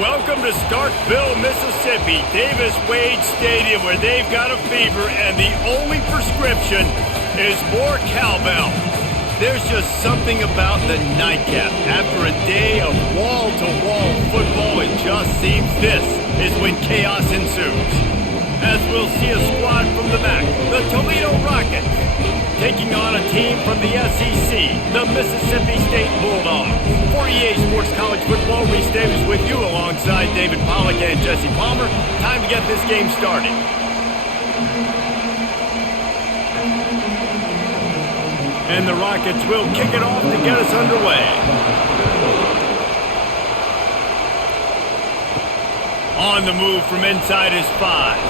Welcome to Starkville, Mississippi, Davis-Wade Stadium, where they've got a fever, and the only prescription is more cowbell. There's just something about the nightcap. After a day of wall-to-wall football, it just seems this is when chaos ensues. As we'll see a squad from the back, the Toledo Rockets, taking on a team from the SEC, the Mississippi State Bulldogs. For EA Sports College Football, Reese Davis with you alongside David Pollack and Jesse Palmer. Time to get this game started. And the Rockets will kick it off to get us underway. On the move from inside is 5.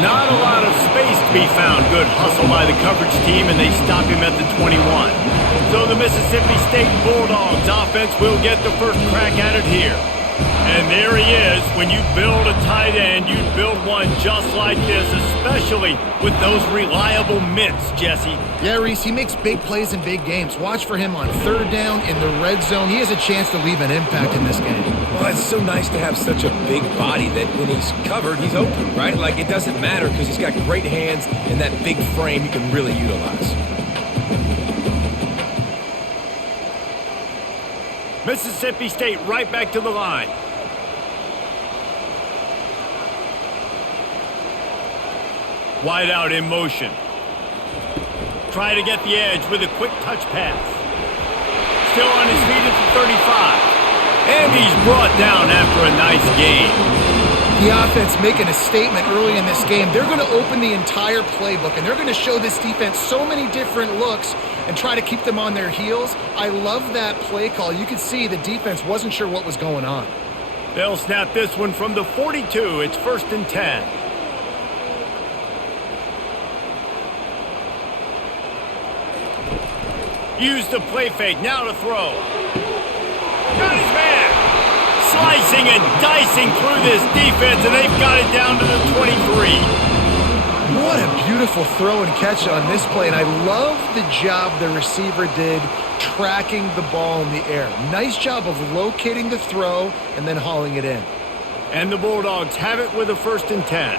Not a lot of space to be found. Good hustle by the coverage team, and they stop him at the 21. So the Mississippi State Bulldogs offense will get the first crack at it here. And there he is. When you build a tight end, you build one just like this, especially with those reliable mitts, Jesse. Yeah, Reese, he makes big plays in big games. Watch for him on third down in the red zone. He has a chance to leave an impact in this game. Well, it's so nice to have such a big body that when he's covered, he's open, right? Like, it doesn't matter because he's got great hands and that big frame you can really utilize. Mississippi State right back to the line. Wide out in motion. Try to get the edge with a quick touch pass. Still on his feet at the 35. And he's brought down after a nice gain. The offense making a statement early in this game. They're going to open the entire playbook, and they're going to show this defense so many different looks and try to keep them on their heels. I love that play call. You could see the defense wasn't sure what was going on. They'll snap this one from the 42. It's 1st and 10. Use the play fake, now to throw. Got his man. Slicing and dicing through this defense, and they've got it down to the 23. What a beautiful throw and catch on this play, and I love the job the receiver did tracking the ball in the air. Nice job of locating the throw and then hauling it in. And the Bulldogs have it with a 1st and 10.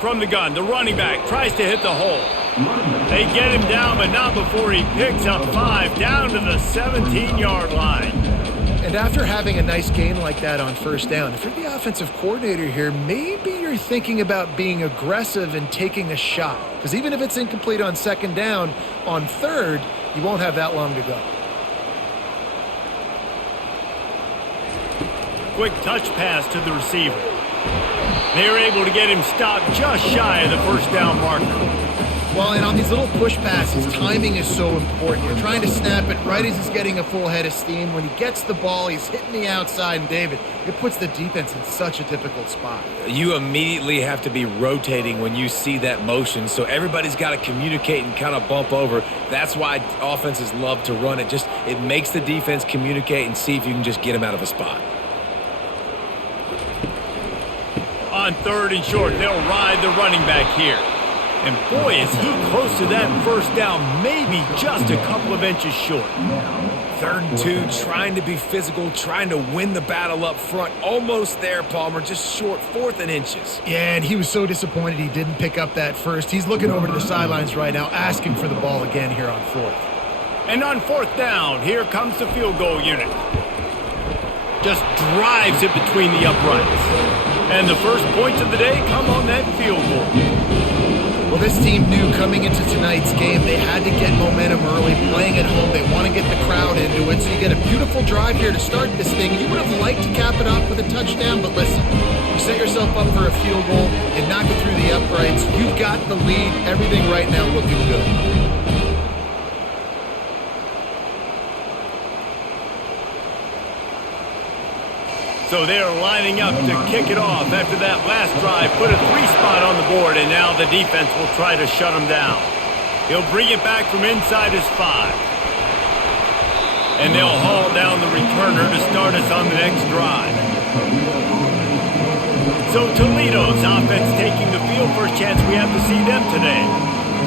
From the gun, the running back tries to hit the hole. They get him down, but not before he picks up 5 down to the 17-yard line. And after having a nice gain like that on first down, if you're the offensive coordinator here, maybe you're thinking about being aggressive and taking a shot. Because even if it's incomplete on second down, on third, you won't have that long to go. Quick touch pass to the receiver. They were able to get him stopped just shy of the first down marker. Well, and on these little push passes, timing is so important. You're trying to snap it right as he's getting a full head of steam. When he gets the ball, he's hitting the outside, and David, it puts the defense in such a difficult spot. You immediately have to be rotating when you see that motion, so everybody's got to communicate and kind of bump over. That's why offenses love to run it. It makes the defense communicate and see if you can just get them out of a spot. On 3rd and short, they'll ride the running back here. And boy, is he close to that first down, maybe just a couple of inches short. 3rd and 2, trying to be physical, trying to win the battle up front. Almost there, Palmer, just short, 4th and inches. Yeah, and he was so disappointed he didn't pick up that first. He's looking over to the sidelines right now, asking for the ball again here on 4th. And on 4th down, here comes the field goal unit. Just drives it between the uprights. And the first points of the day come on that field goal. Well, this team knew coming into tonight's game they had to get momentum early, playing at home. They want to get the crowd into it, so you get a beautiful drive here to start this thing. You would have liked to cap it off with a touchdown, but listen, you set yourself up for a field goal and knock it through the uprights. You've got the lead. Everything right now looking good. So they're lining up to kick it off after that last drive. Put a 3-spot on the board, and now the defense will try to shut them down. He'll bring it back from inside his 5. And they'll haul down the returner to start us on the next drive. So Toledo's offense taking the field. First chance we have to see them today.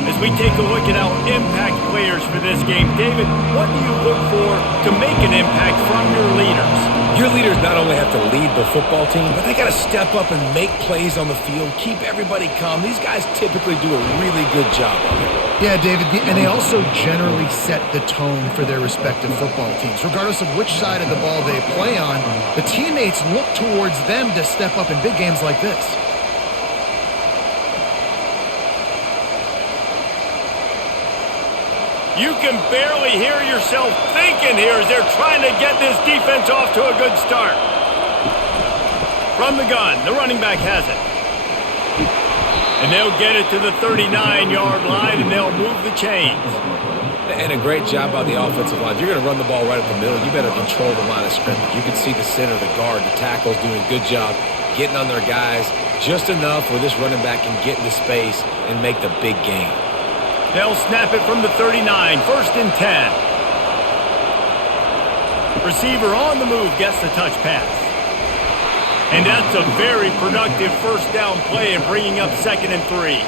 As we take a look at our impact players for this game, David, what do you look for to make an impact from your leaders? Your leaders not only have to lead the football team, but they got to step up and make plays on the field, keep everybody calm. These guys typically do a really good job of it. Yeah, David, and they also generally set the tone for their respective football teams. Regardless of which side of the ball they play on, the teammates look towards them to step up in big games like this. You can barely hear yourself thinking here as they're trying to get this defense off to a good start. From the gun, the running back has it. And they'll get it to the 39-yard line, and they'll move the chains. And a great job by the offensive line. If you're going to run the ball right up the middle, you better control the line of scrimmage. You can see the center, the guard, the tackles doing a good job getting on their guys just enough where this running back can get into space and make the big game. They'll snap it from the 39, 1st and 10. Receiver on the move gets the touch pass. And that's a very productive first down play and bringing up 2nd and 3.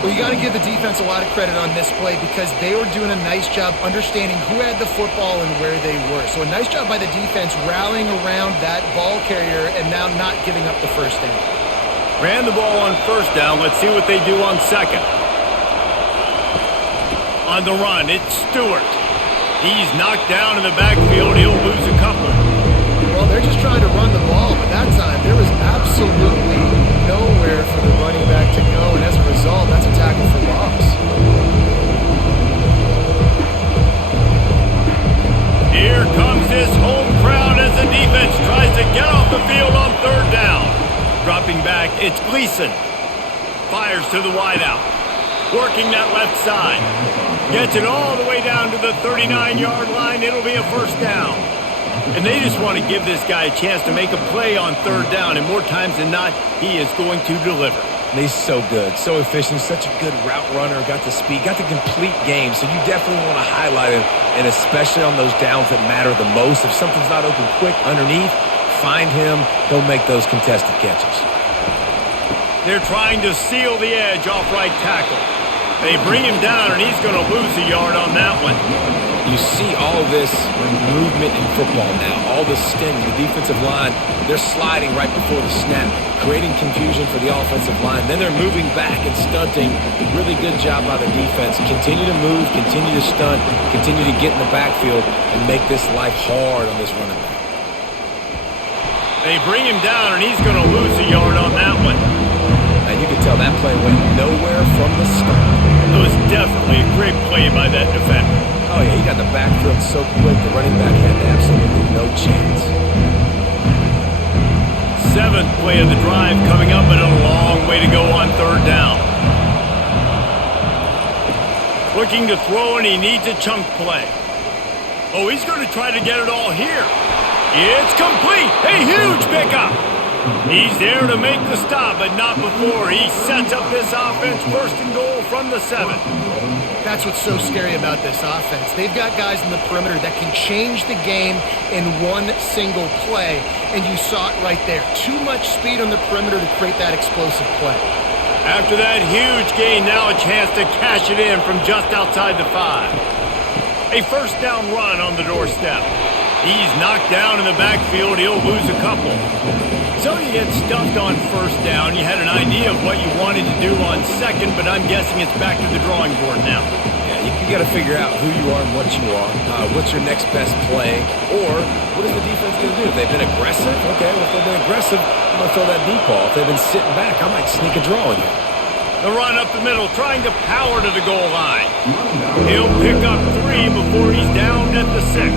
Well, you got to give the defense a lot of credit on this play because they were doing a nice job understanding who had the football and where they were. So a nice job by the defense rallying around that ball carrier and now not giving up the first down. Ran the ball on 1st down. Let's see what they do on 2nd. On the run, it's Stewart. He's knocked down in the backfield. He'll lose a couple. Well, they're just trying to run the ball, but that time there was absolutely nowhere for the running back to go, and as a result, that's a tackle for loss. Here comes this home crowd as the defense tries to get off the field on 3rd down. Dropping back, it's Gleason. Fires to the wideout. Working that left side. Gets it all the way down to the 39-yard line. It'll be a 1st down. And they just want to give this guy a chance to make a play on 3rd down. And more times than not, he is going to deliver. And he's so good, so efficient, such a good route runner, got the speed, got the complete game. So you definitely want to highlight him, and especially on those downs that matter the most. If something's not open quick underneath, find him. He'll make those contested catches. They're trying to seal the edge off right tackle. They bring him down, and he's going to lose a yard on that one. You see all this movement in football now, all the stemming, the defensive line, they're sliding right before the snap, creating confusion for the offensive line. Then they're moving back and stunting. Really good job by the defense. Continue to move, continue to stunt, continue to get in the backfield and make this life hard on this running back. They bring him down, and he's going to lose a yard on that one. And you can tell that play went nowhere from the start. It was definitely a great play by that defender. Oh, yeah, he got the backfield so quick, the running back had absolutely no chance. 7th play of the drive coming up, but a long way to go on 3rd down. Looking to throw, and he needs a chunk play. Oh, he's going to try to get it all here. It's complete. A huge pickup. He's there to make the stop, but not before. He sets up this offense 1st and goal from the 7. That's what's so scary about this offense. They've got guys in the perimeter that can change the game in one single play, and you saw it right there. Too much speed on the perimeter to create that explosive play. After that huge gain, now a chance to cash it in from just outside the 5. A 1st down run on the doorstep. He's knocked down in the backfield. He'll lose a couple. So you get stuffed on 1st down. You had an idea of what you wanted to do on 2nd, but I'm guessing it's back to the drawing board now. Yeah, you got to figure out who you are and what you are. What's your next best play? Or what is the defense going to do? If they've been aggressive, okay, well, if they've been aggressive, I'm going to throw that deep ball. If they've been sitting back, I might sneak a draw in here. The run up the middle, trying to power to the goal line. He'll pick up 3 before he's down at the 6.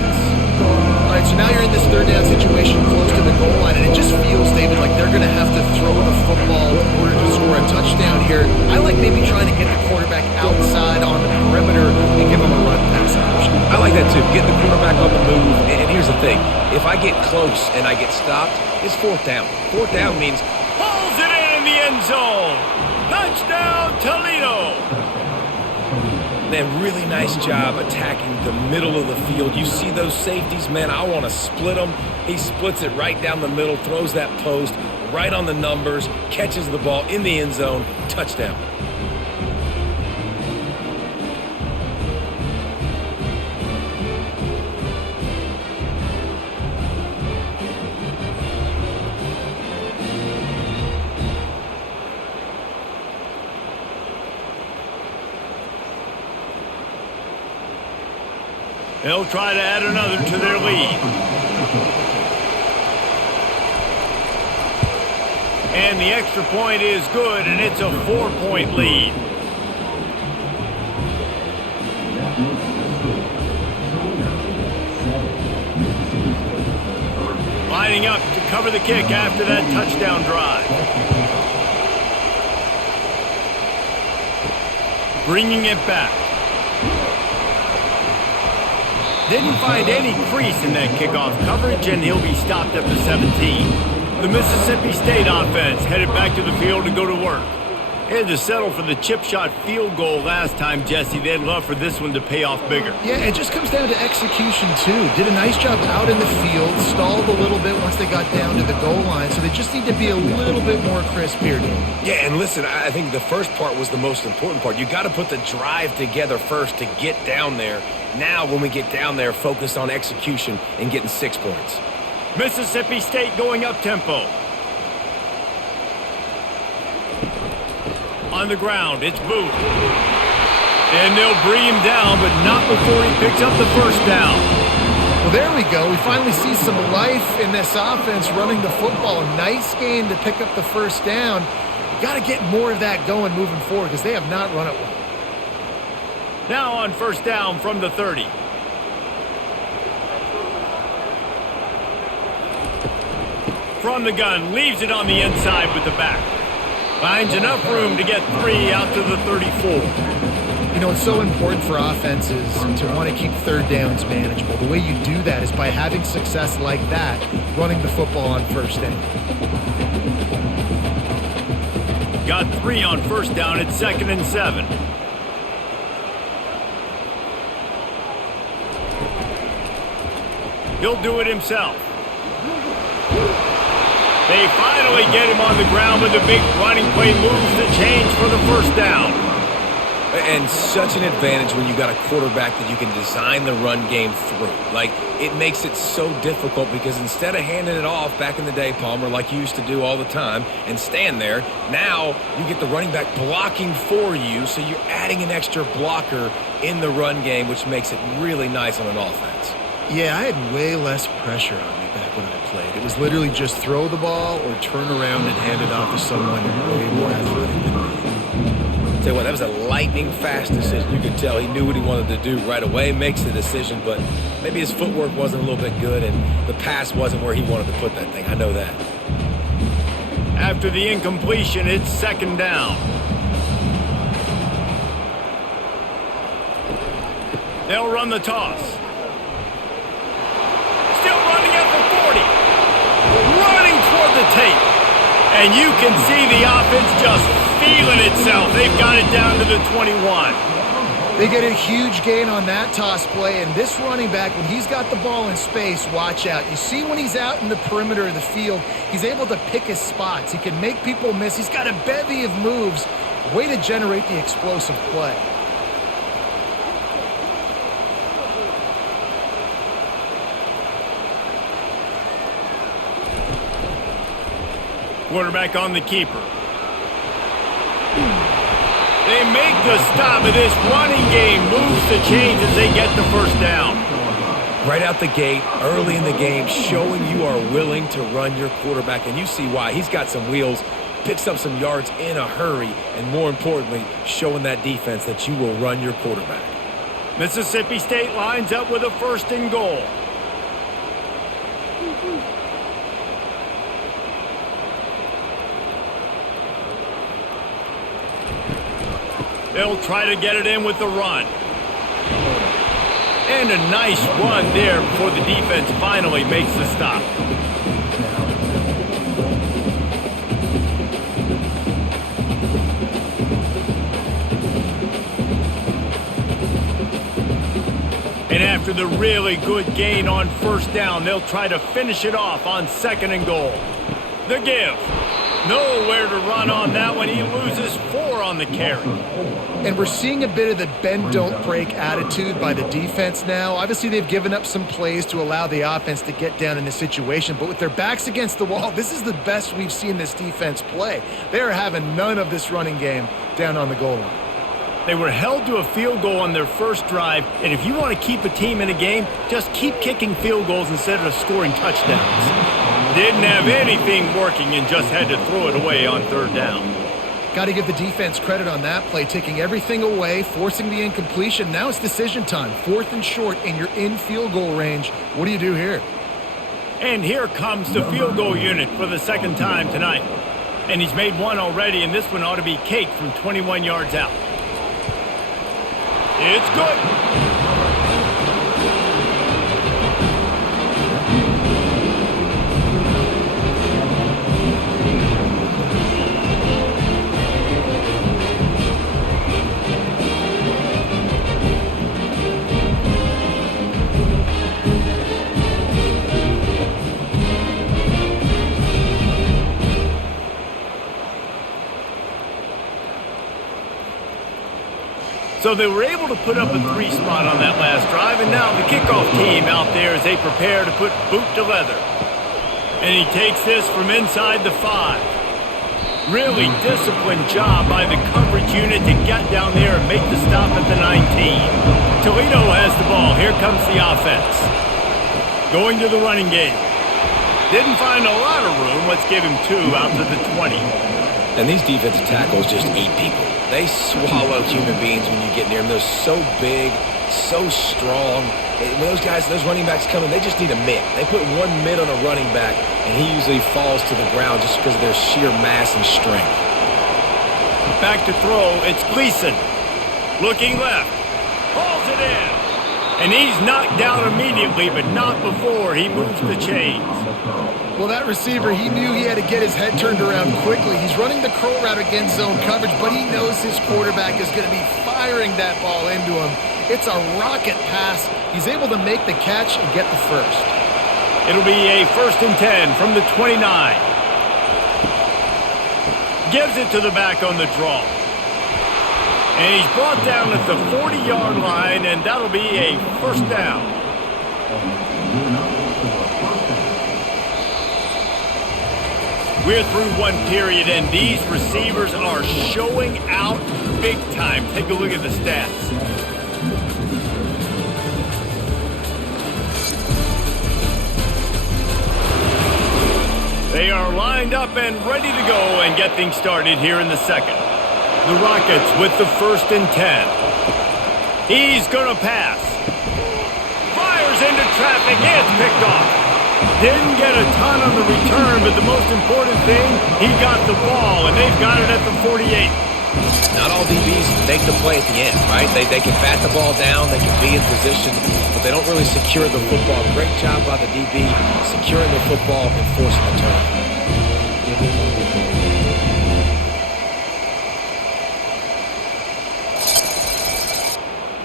All right, so now you're in this 3rd down situation close to the goal line, and it just feels, David, like they're going to have to throw the football in order to score a touchdown here. I like maybe trying to get the quarterback outside on the perimeter and give him a run pass option. I like that too, getting the quarterback on the move. And here's the thing, if I get close and I get stopped, it's 4th down. 4th down means pulls it in the end zone. Touchdown, Toledo. Man, really nice job attacking the middle of the field. You see those safeties, man, I want to split them. He splits it right down the middle, throws that post right on the numbers, catches the ball in the end zone, touchdown. They'll try to add another to their lead. And the extra point is good, and it's a 4-point lead. Lining up to cover the kick after that touchdown drive. Bringing it back. Didn't find any crease in that kickoff coverage, and he'll be stopped at the 17. The Mississippi State offense headed back to the field to go to work. They had to settle for the chip shot field goal last time, Jesse. They'd love for this one to pay off bigger. Yeah, it just comes down to execution, too. Did a nice job out in the field, stalled a little bit once they got down to the goal line, so they just need to be a little bit more crisp here, Dave. Yeah, and listen, I think the first part was the most important part. You got to put the drive together first to get down there. Now, when we get down there, focus on execution and getting 6 points. Mississippi State going up-tempo. On the ground, it's Booth. And they'll bring him down, but not before he picks up the first down. Well, there we go. We finally see some life in this offense running the football. Nice game to pick up the first down. Got to get more of that going moving forward because they have not run it well. Now on first down from the 30. From the gun, leaves it on the inside with the back. Finds enough room to get 3 out to the 34. You know, it's so important for offenses to want to keep third downs manageable. The way you do that is by having success like that, running the football on first down. Got 3 on first down. It's 2nd and 7. He'll do it himself. They finally get him on the ground with a big running play, moves the change for the first down. And such an advantage when you got a quarterback that you can design the run game through. Like, it makes it so difficult because instead of handing it off back in the day, Palmer, like you used to do all the time, and stand there, now you get the running back blocking for you, so you're adding an extra blocker in the run game, which makes it really nice on an offense. Yeah, I had way less pressure on me back when I played. It was literally just throw the ball or turn around and hand it off to someone way more athletic than me. Tell you what, that was a lightning-fast decision. You could tell he knew what he wanted to do right away, makes the decision, but maybe his footwork wasn't a little bit good and the pass wasn't where he wanted to put that thing. I know that. After the incompletion, it's 2nd down. They'll run the toss. Running toward the tape. And you can see the offense just feeling itself. They've got it down to the 21. They get a huge gain on that toss play, and this running back, when he's got the ball in space, watch out. You see when he's out in the perimeter of the field, he's able to pick his spots. He can make people miss. He's got a bevy of moves. Way to generate the explosive play. Quarterback on the keeper. They make the stop, and this running game moves the chains as they get the first down. Right out the gate, early in the game, showing you are willing to run your quarterback, and you see why. He's got some wheels, picks up some yards in a hurry, and more importantly, showing that defense that you will run your quarterback. Mississippi State lines up with a 1st and goal. They'll try to get it in with the run. And a nice run there before the defense finally makes the stop. And after the really good gain on first down, they'll try to finish it off on 2nd and goal. The give. Nowhere to run on that one. He loses 4 on the carry. And we're seeing a bit of the bend, don't break attitude by the defense now. Obviously, they've given up some plays to allow the offense to get down in this situation. But with their backs against the wall, this is the best we've seen this defense play. They are having none of this running game down on the goal line. They were held to a field goal on their first drive, and if you want to keep a team in a game, just keep kicking field goals instead of scoring touchdowns. Didn't have anything working and just had to throw it away on third down. Got to give the defense credit on that play, taking everything away, forcing the incompletion. Now it's decision time. 4th and short, and you're in field goal range. What do you do here? And here comes the field goal unit for the second time tonight. And he's made one already, and this one ought to be caked from 21 yards out. It's good. So they were able to put up a 3 spot on that last drive, and now the kickoff team out there as they prepare to put boot to leather. And he takes this from inside the 5. Really disciplined job by the coverage unit to get down there and make the stop at the 19. Toledo has the ball. Here comes the offense. Going to the running game. Didn't find a lot of room. Let's give him 2 out to the 20. And these defensive tackles just eat people. They swallow human beings when you get near them. They're so big, so strong. When those guys, those running backs come in, they just need a mitt. They put one mitt on a running back, and he usually falls to the ground just because of their sheer mass and strength. Back to throw, it's Gleason. Looking left. Hauls it in. And he's knocked down immediately, but not before he moves the chains. Well, that receiver, he knew he had to get his head turned around quickly. He's running the curl route against zone coverage, but he knows his quarterback is going to be firing that ball into him. It's a rocket pass. He's able to make the catch and get the first. It'll be a 1st and 10 from the 29. Gives it to the back on the draw. And he's brought down at the 40-yard line, and that'll be a 1st down. We're through one period, and these receivers are showing out big time. Take a look at the stats. They are lined up and ready to go and get things started here in the second. The Rockets with the 1st and 10. He's going to pass. Fires into traffic. It's picked off. Didn't get a ton on the return, but the most important thing, he got the ball, and they've got it at the 48. Not all DBs make the play at the end, right? They can bat the ball down, they can be in position, but they don't really secure the football. Great job by the DB securing the football and forcing the turnover.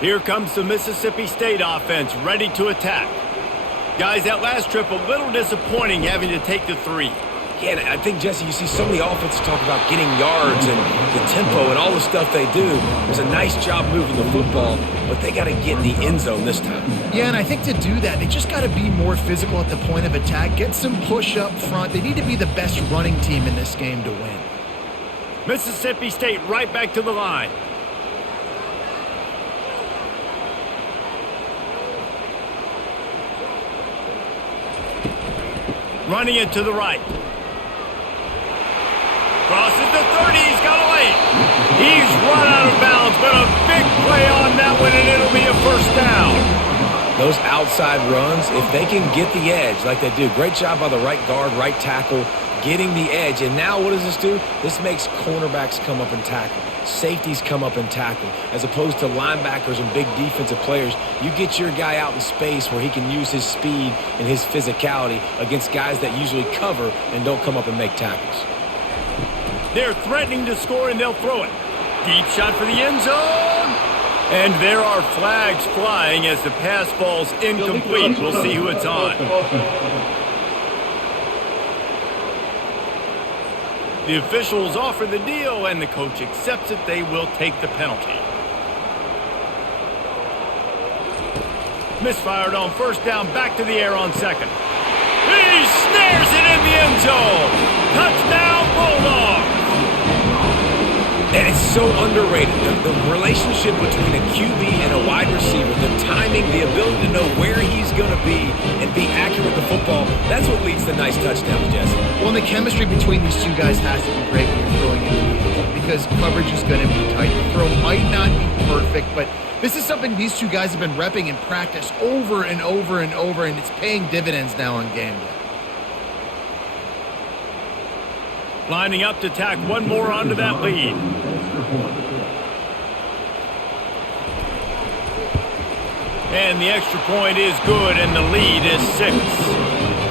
Here comes the Mississippi State offense ready to attack. Guys, that last trip a little disappointing having to take the 3. Yeah, and I think, Jesse, you see so many offenses talk about getting yards and the tempo and all the stuff they do. There's a nice job moving the football, but they got to get in the end zone this time. Yeah, and I think to do that, they just got to be more physical at the point of attack, get some push up front. They need to be the best running team in this game to win. Mississippi State right back to the line. Running it to the right. Crosses the 30. He's got away. He's run out of bounds, but a big play on that one, and it'll be a 1st down. Those outside runs, if they can get the edge like they do, great job by the right guard, right tackle, getting the edge. And now what does this do? This makes cornerbacks come up and tackle. Safeties come up and tackle. As opposed to linebackers and big defensive players, you get your guy out in space where he can use his speed and his physicality against guys that usually cover and don't come up and make tackles. They're threatening to score, and they'll throw it. Deep shot for the end zone. And there are flags flying as the pass falls incomplete. We'll see who it's on. The officials offer the deal, and the coach accepts it. They will take the penalty. Misfired on 1st down, back to the air on 2nd. He snares it in the end zone. Touchdown, Bulldogs. And it's so underrated. The relationship between a QB and a wide receiver, the timing, the ability to know where he's going to be and be accurate with the football, that's what leads to nice touchdowns, Jesse. Well, and the chemistry between these two guys has to be great when you're throwing into the end zone because coverage is going to be tight. The throw might not be perfect, but this is something these two guys have been repping in practice over and over and over, and it's paying dividends now on game day. Lining up to tack one more onto that lead. And the extra point is good, and the lead is 6.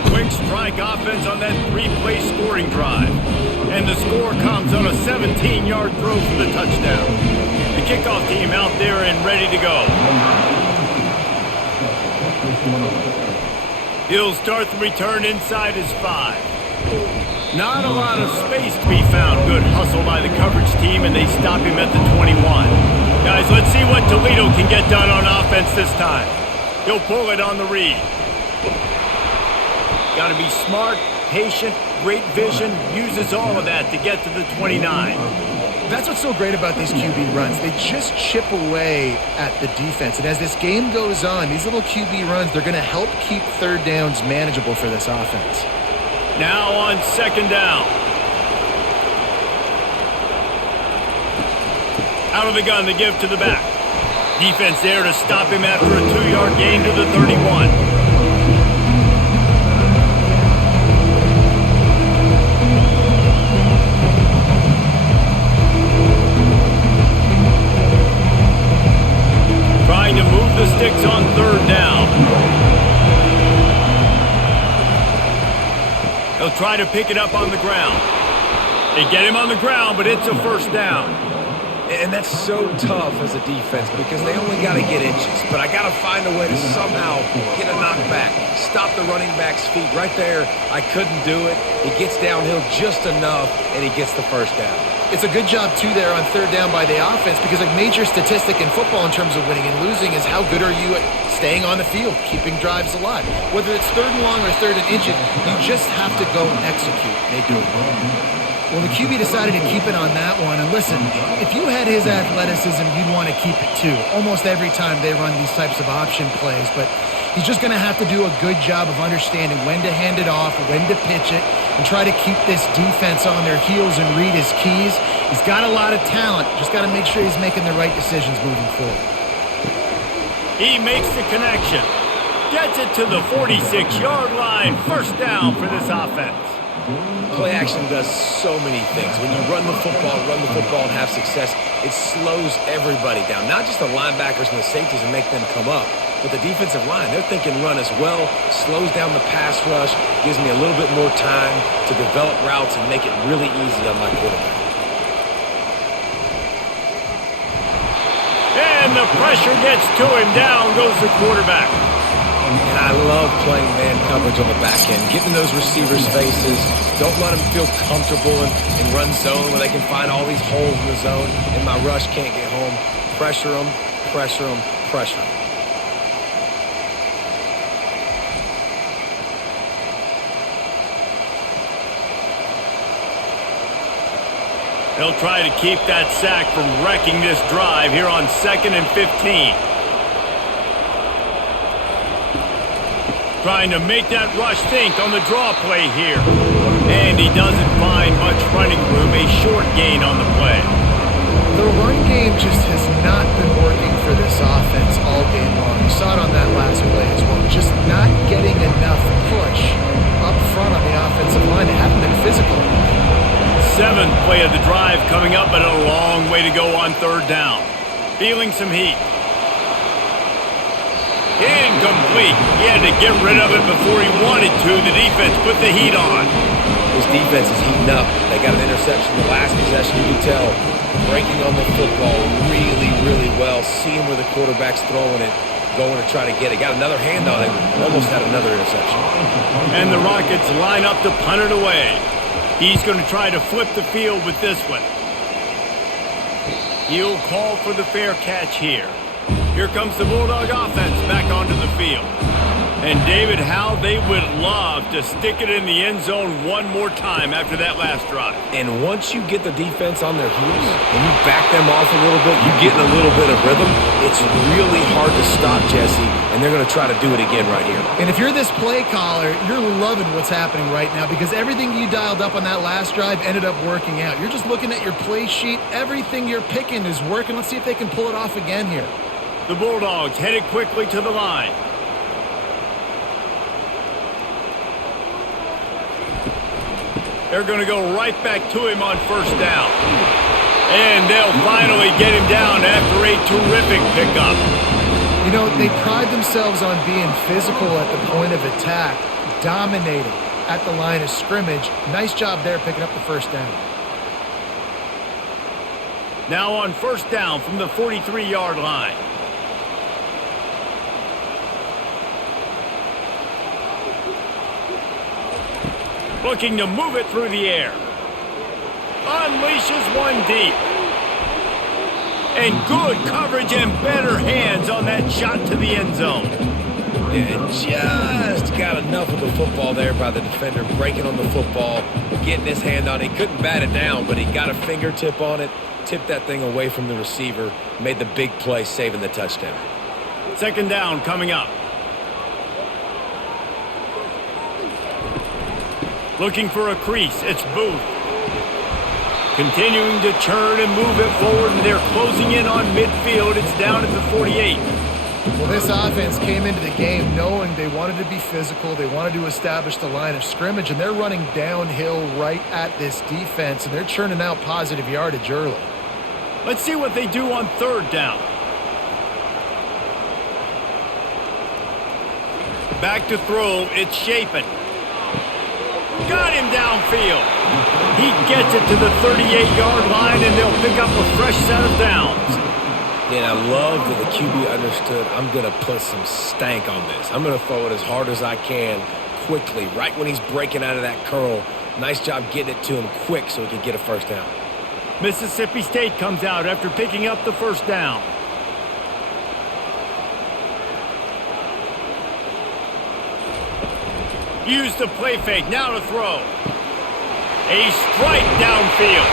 Quick strike offense on that 3-play scoring drive. And the score comes on a 17-yard throw for the touchdown. The kickoff team out there and ready to go. He'll start the return inside his 5. Not a lot of space to be found. Good hustle by the coverage team, and they stop him at the 21. Guys, let's see what Toledo can get done on offense this time. He'll pull it on the read. Got to be smart, patient, great vision. Uses all of that to get to the 29. That's what's so great about these QB runs. They just chip away at the defense. And as this game goes on, these little QB runs, they're going to help keep third downs manageable for this offense. Now on second down. Out of the gun, the give to the back. Defense there to stop him after a 2-yard gain to the 31. Trying to move the sticks on third down. He'll try to pick it up on the ground. They get him on the ground, but it's a first down. And that's so tough as a defense because they only got to get inches. But I got to find a way to somehow get a knockback, stop the running back's feet. Right there, I couldn't do it. He gets downhill just enough, and he gets the first down. It's a good job, too, there on third down by the offense because a major statistic in football in terms of winning and losing is how good are you at staying on the field, keeping drives alive. Whether it's third and long or third and inches, you just have to go execute. They do it. Well, the QB decided to keep it on that one. And listen, if you had his athleticism, you'd want to keep it, too. Almost every time they run these types of option plays. But he's just going to have to do a good job of understanding when to hand it off, when to pitch it, and try to keep this defense on their heels and read his keys. He's got a lot of talent. Just got to make sure he's making the right decisions moving forward. He makes the connection. Gets it to the 46-yard line. First down for this offense. Play action does so many things. When you run the football and have success, it slows everybody down. Not just the linebackers and the safeties and make them come up, but the defensive line. They're thinking run as well, slows down the pass rush, gives me a little bit more time to develop routes and make it really easy on my quarterback. And the pressure gets to him. Down goes the quarterback. And I love playing man coverage on the back end, getting those receivers' faces. Don't let them feel comfortable in run zone where they can find all these holes in the zone and my rush can't get home. Pressure them, pressure them, pressure them. They'll try to keep that sack from wrecking this drive here on 2nd and 15. Trying to make that rush think on the draw play here. And he doesn't find much running room, a short gain on the play. The run game just has not been working for this offense all game long. You saw it on that last play as well. Just not getting enough push up front on the offensive line. They haven't been physical. 7th play of the drive coming up, but a long way to go on third down. Feeling some heat. Incomplete. He had to get rid of it before he wanted to. The defense put the heat on. This defense is heating up. They got an interception the last possession. You can tell breaking on the football really, really well. Seeing where the quarterback's throwing it, going to try to get it. Got another hand on it. Almost had another interception. And the Rockets line up to punt it away. He's going to try to flip the field with this one. He'll call for the fair catch here. Here comes the Bulldog offense back onto the field. And David, how they would love to stick it in the end zone one more time after that last drive. And once you get the defense on their heels and you back them off a little bit, you get in a little bit of rhythm, it's really hard to stop, Jesse, and they're going to try to do it again right here. And if you're this play caller, you're loving what's happening right now because everything you dialed up on that last drive ended up working out. You're just looking at your play sheet. Everything you're picking is working. Let's see if they can pull it off again here. The Bulldogs headed quickly to the line. They're going to go right back to him on first down. And they'll finally get him down after a terrific pickup. You know, they pride themselves on being physical at the point of attack, dominating at the line of scrimmage. Nice job there picking up the first down. Now on first down from the 43-yard line. Looking to move it through the air. Unleashes one deep. And good coverage and better hands on that shot to the end zone. And just got enough of the football there by the defender, breaking on the football, getting his hand on it. He couldn't bat it down, but he got a fingertip on it, tipped that thing away from the receiver, made the big play, saving the touchdown. Second down coming up. Looking for a crease, it's Booth. Continuing to churn and move it forward, and they're closing in on midfield. It's down at the 48. Well, this offense came into the game knowing they wanted to be physical. They wanted to establish the line of scrimmage, and they're running downhill right at this defense, and they're churning out positive yardage early. Let's see what they do on third down. Back to throw, it's Shapen. Got him downfield. He gets it to the 38-yard line, and they'll pick up a fresh set of downs. And I love that the QB understood, I'm going to put some stank on this. I'm going to throw it as hard as I can quickly, right when he's breaking out of that curl. Nice job getting it to him quick so he can get a first down. Mississippi State comes out after picking up the first down. Use the play fake, now to throw. A strike downfield.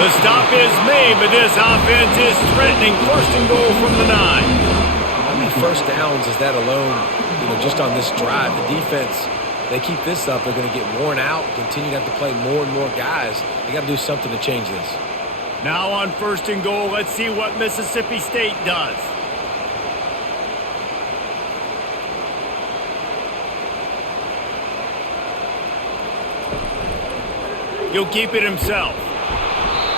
The stop is made, but this offense is threatening first and goal from the 9. How many first downs is that alone, just on this drive? The defense, they keep this up, they're going to get worn out, continue to have to play more and more guys. They got to do something to change this. Now on first and goal, let's see what Mississippi State does. He'll keep it himself.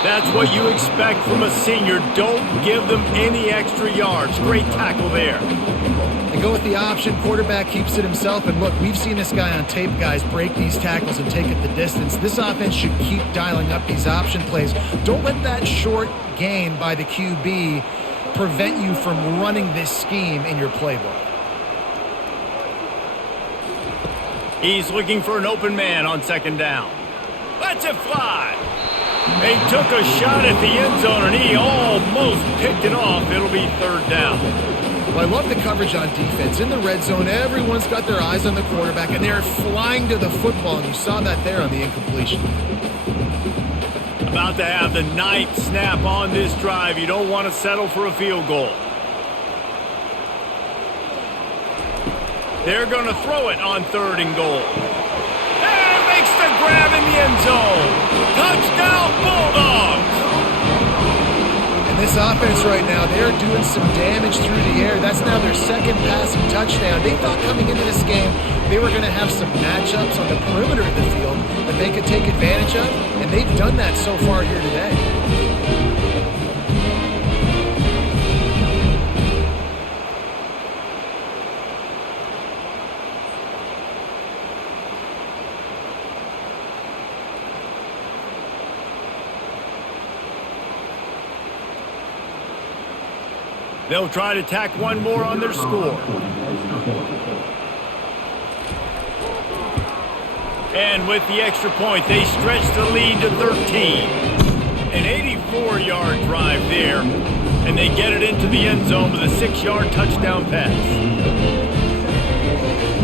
That's what you expect from a senior. Don't give them any extra yards. Great tackle there. They go with the option. Quarterback keeps it himself. And look, we've seen this guy on tape, guys, break these tackles and take it the distance. This offense should keep dialing up these option plays. Don't let that short gain by the QB prevent you from running this scheme in your playbook. He's looking for an open man on second down. Lets it fly. They took a shot at the end zone, and he almost picked it off. It'll be third down. Well, I love the coverage on defense. In the red zone, everyone's got their eyes on the quarterback, and they're flying to the football, and you saw that there on the incompletion. About to have the 9th snap on this drive. You don't want to settle for a field goal. They're going to throw it on third and goal. And makes the grab in the end zone. Touchdown, Bulldogs! And this offense right now, they're doing some damage through the air. That's now their second passing touchdown. They thought coming into this game they were going to have some matchups on the perimeter of the field that they could take advantage of, and they've done that so far here today. They'll try to tack one more on their score. And with the extra point, they stretch the lead to 13. An 84-yard drive there, and they get it into the end zone with a 6-yard touchdown pass.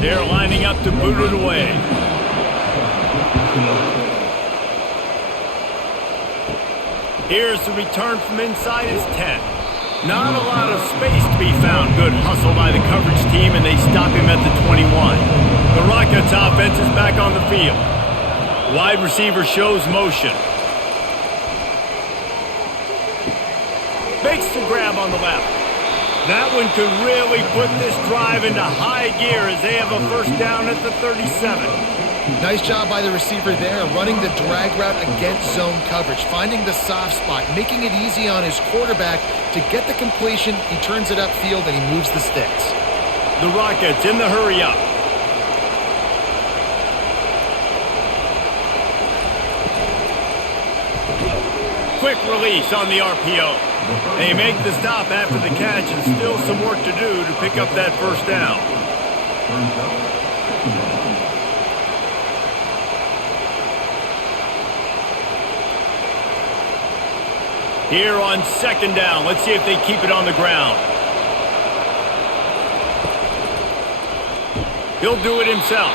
They're lining up to boot it away. Here's the return from inside his 10. Not a lot of space to be found. Good hustle by the coverage team, and they stop him at the 21. The Rockets offense is back on the field. Wide receiver shows motion. Makes the grab on the left. That one could really put this drive into high gear as they have a first down at the 37. Nice job by the receiver there, running the drag route against zone coverage, finding the soft spot, making it easy on his quarterback to get the completion. He turns it upfield and he moves the sticks. The Rockets in the hurry up. Quick release on the RPO. They make the stop after the catch, and still some work to do to pick up that first down. Here on second down, let's see if they keep it on the ground. He'll do it himself.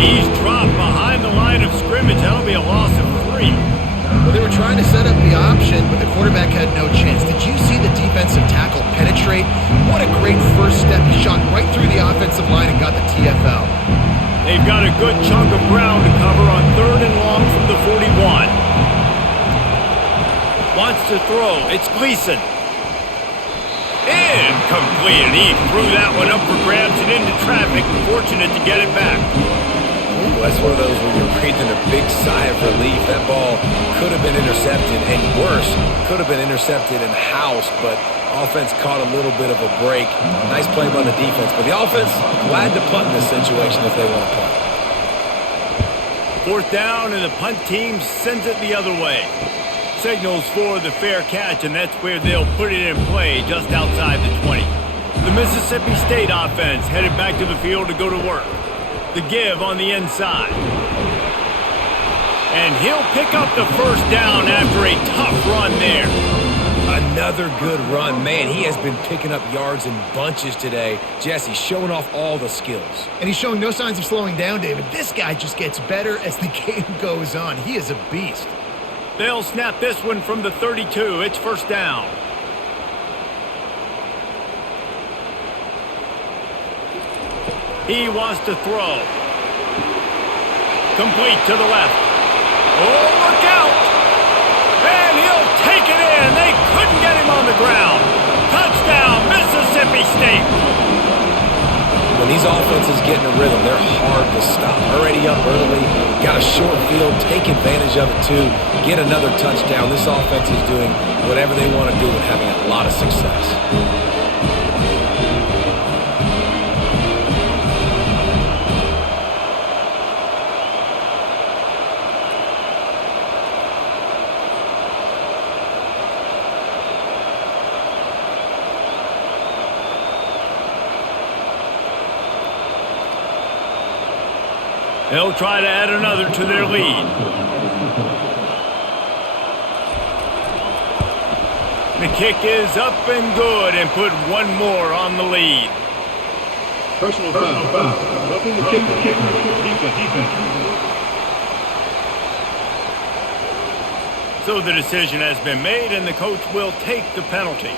He's dropped behind the line of scrimmage. That'll be a loss of 3. Well, they were trying to set up the option, but the quarterback had no chance. Did you see the defensive tackle penetrate? What a great first step. He shot right through the offensive line and got the TFL. They've got a good chunk of ground to cover on 3rd and long from the 41. Wants to throw. It's Gleason. Incomplete. And he threw that one up for grabs and into traffic. Fortunate to get it back. Ooh, that's one of those where you're breathing a big sigh of relief. That ball could have been intercepted, and worse, could have been intercepted and housed, but offense caught a little bit of a break. Nice play by the defense, but the offense glad to punt in this situation if they want to punt. 4th down, and the punt team sends it the other way. Signals for the fair catch, and that's where they'll put it in play just outside the 20. The Mississippi State offense headed back to the field to go to work. The give on the inside. And he'll pick up the first down after a tough run there. Another good run. Man, he has been picking up yards in bunches today. Jesse showing off all the skills. And he's showing no signs of slowing down, David. This guy just gets better as the game goes on. He is a beast. They'll snap this one from the 32. It's first down. He wants to throw. Complete to the left. Oh, look out! And he'll take it in. They couldn't get him on the ground. Touchdown, Mississippi State. When these offenses get in a rhythm, they're hard to stop. Already up early, got a short field, take advantage of it too, get another touchdown. This offense is doing whatever they want to do and having a lot of success. They'll try to add another to their lead. The kick is up and good and put one more on the lead. Personal foul. Roughing the kicker. Defense. So the decision has been made, and the coach will take the penalty.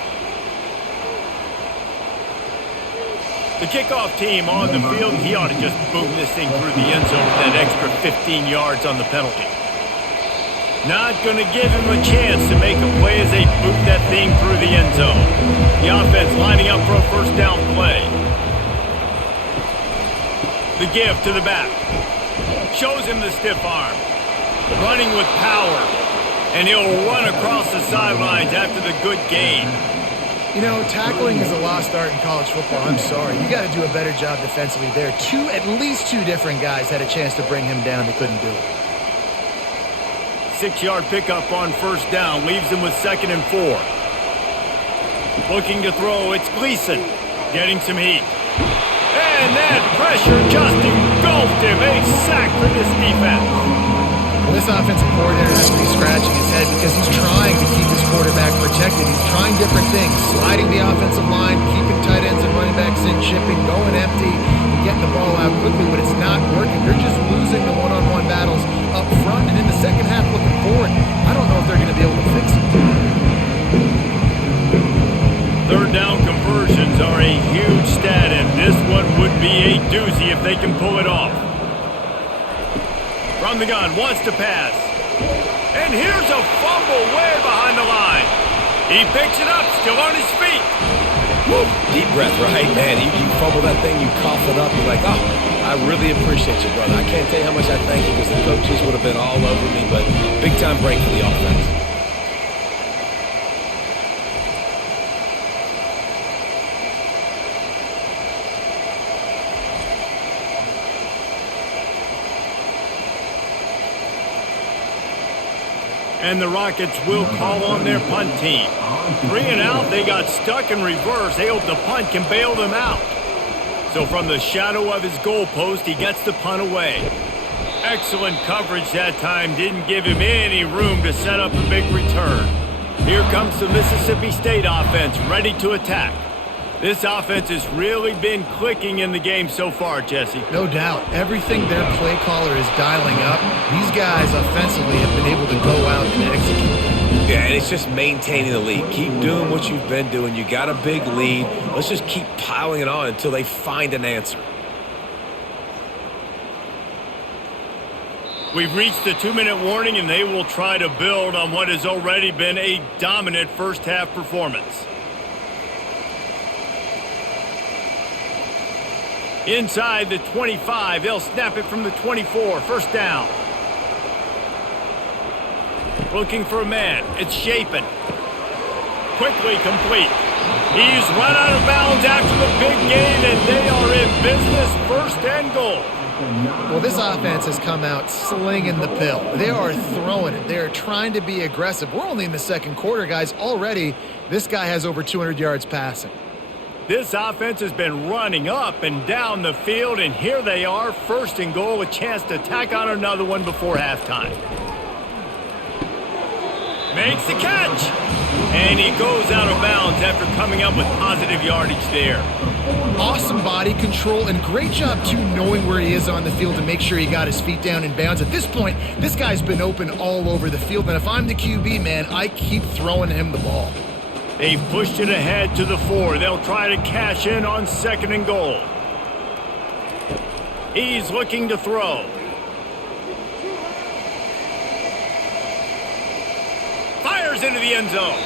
The kickoff team on the field, he ought to just boom this thing through the end zone with that extra 15 yards on the penalty. Not going to give him a chance to make a play as they boot that thing through the end zone. The offense lining up for a first down play. The give to the back. Shows him the stiff arm. Running with power. And he'll run across the sidelines after the good gain. You know, tackling is a lost art in college football. I'm sorry. You got to do a better job defensively there. At least two different guys had a chance to bring him down. They couldn't do it. 6-yard pickup on first down. Leaves him with 2nd and 4. Looking to throw. It's Gleason. Getting some heat. And that pressure just engulfed him. A sack for this defense. This offensive coordinator has to be scratching his head because he's trying to keep his quarterback protected. He's trying different things, sliding the offensive line, keeping tight ends and running backs in, shipping, going empty, and getting the ball out quickly, but it's not working. They're just losing the one-on-one battles up front, and in the second half looking forward, I don't know if they're going to be able to fix it. Third down conversions are a huge stat, and this one would be a doozy if they can pull it off. From the gun, wants to pass. And here's a fumble way behind the line. He picks it up, still on his feet. Woo, deep breath, right? Man, you fumble that thing, you cough it up, you're like, oh, I really appreciate you, brother. I can't tell you how much I thank you because the coaches would have been all over me, but big-time break for the offense. And the Rockets will call on their punt team. 3 and out, they got stuck in reverse. They hope the punt can bail them out. So from the shadow of his goalpost, he gets the punt away. Excellent coverage that time. Didn't give him any room to set up a big return. Here comes the Mississippi State offense, ready to attack. This offense has really been clicking in the game so far, Jesse. No doubt. Everything their play caller is dialing up, these guys offensively have been able to go out and execute. Yeah, and it's just maintaining the lead. Keep doing what you've been doing. You got a big lead. Let's just keep piling it on until they find an answer. We've reached the 2-minute warning, and they will try to build on what has already been a dominant first-half performance. Inside the 25, they'll snap it from the 24. First down. Looking for a man. It's Shapen. Quickly complete. He's run out of bounds after the big gain, and they are in business. First and goal. Well, this offense has come out slinging the pill. They are throwing it. They are trying to be aggressive. We're only in the second quarter, guys. Already, this guy has over 200 yards passing. This offense has been running up and down the field, and here they are, first and goal, a chance to tack on another one before halftime. Makes the catch, and he goes out of bounds after coming up with positive yardage there. Awesome body control, and great job, too, knowing where he is on the field to make sure he got his feet down in bounds. At this point, this guy's been open all over the field, and if I'm the QB, man, I keep throwing him the ball. They've pushed it ahead to the 4. They'll try to cash in on second and goal. He's looking to throw. Fires into the end zone.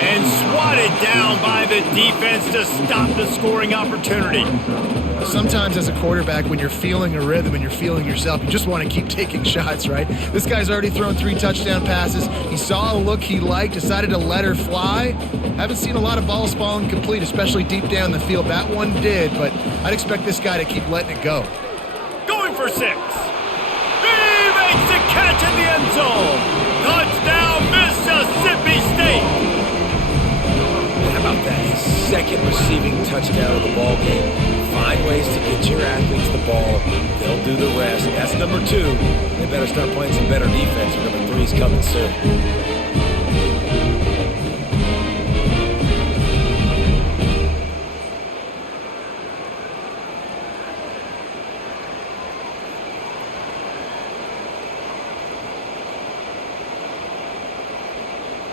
And swatted down by the defense to stop the scoring opportunity. Sometimes as a quarterback, when you're feeling a rhythm and you're feeling yourself, you just want to keep taking shots, right? This guy's already thrown 3 touchdown passes. He saw a look he liked, decided to let her fly. Haven't seen a lot of balls falling complete, especially deep down the field. That one did, but I'd expect this guy to keep letting it go. Going for 6. He makes the catch in the end zone. Touchdown, Mississippi State. How about that? His second receiving touchdown of the ball game. Find ways to get your athletes the ball. They'll do the rest. That's number 2. They better start playing some better defense. Number 3's coming soon.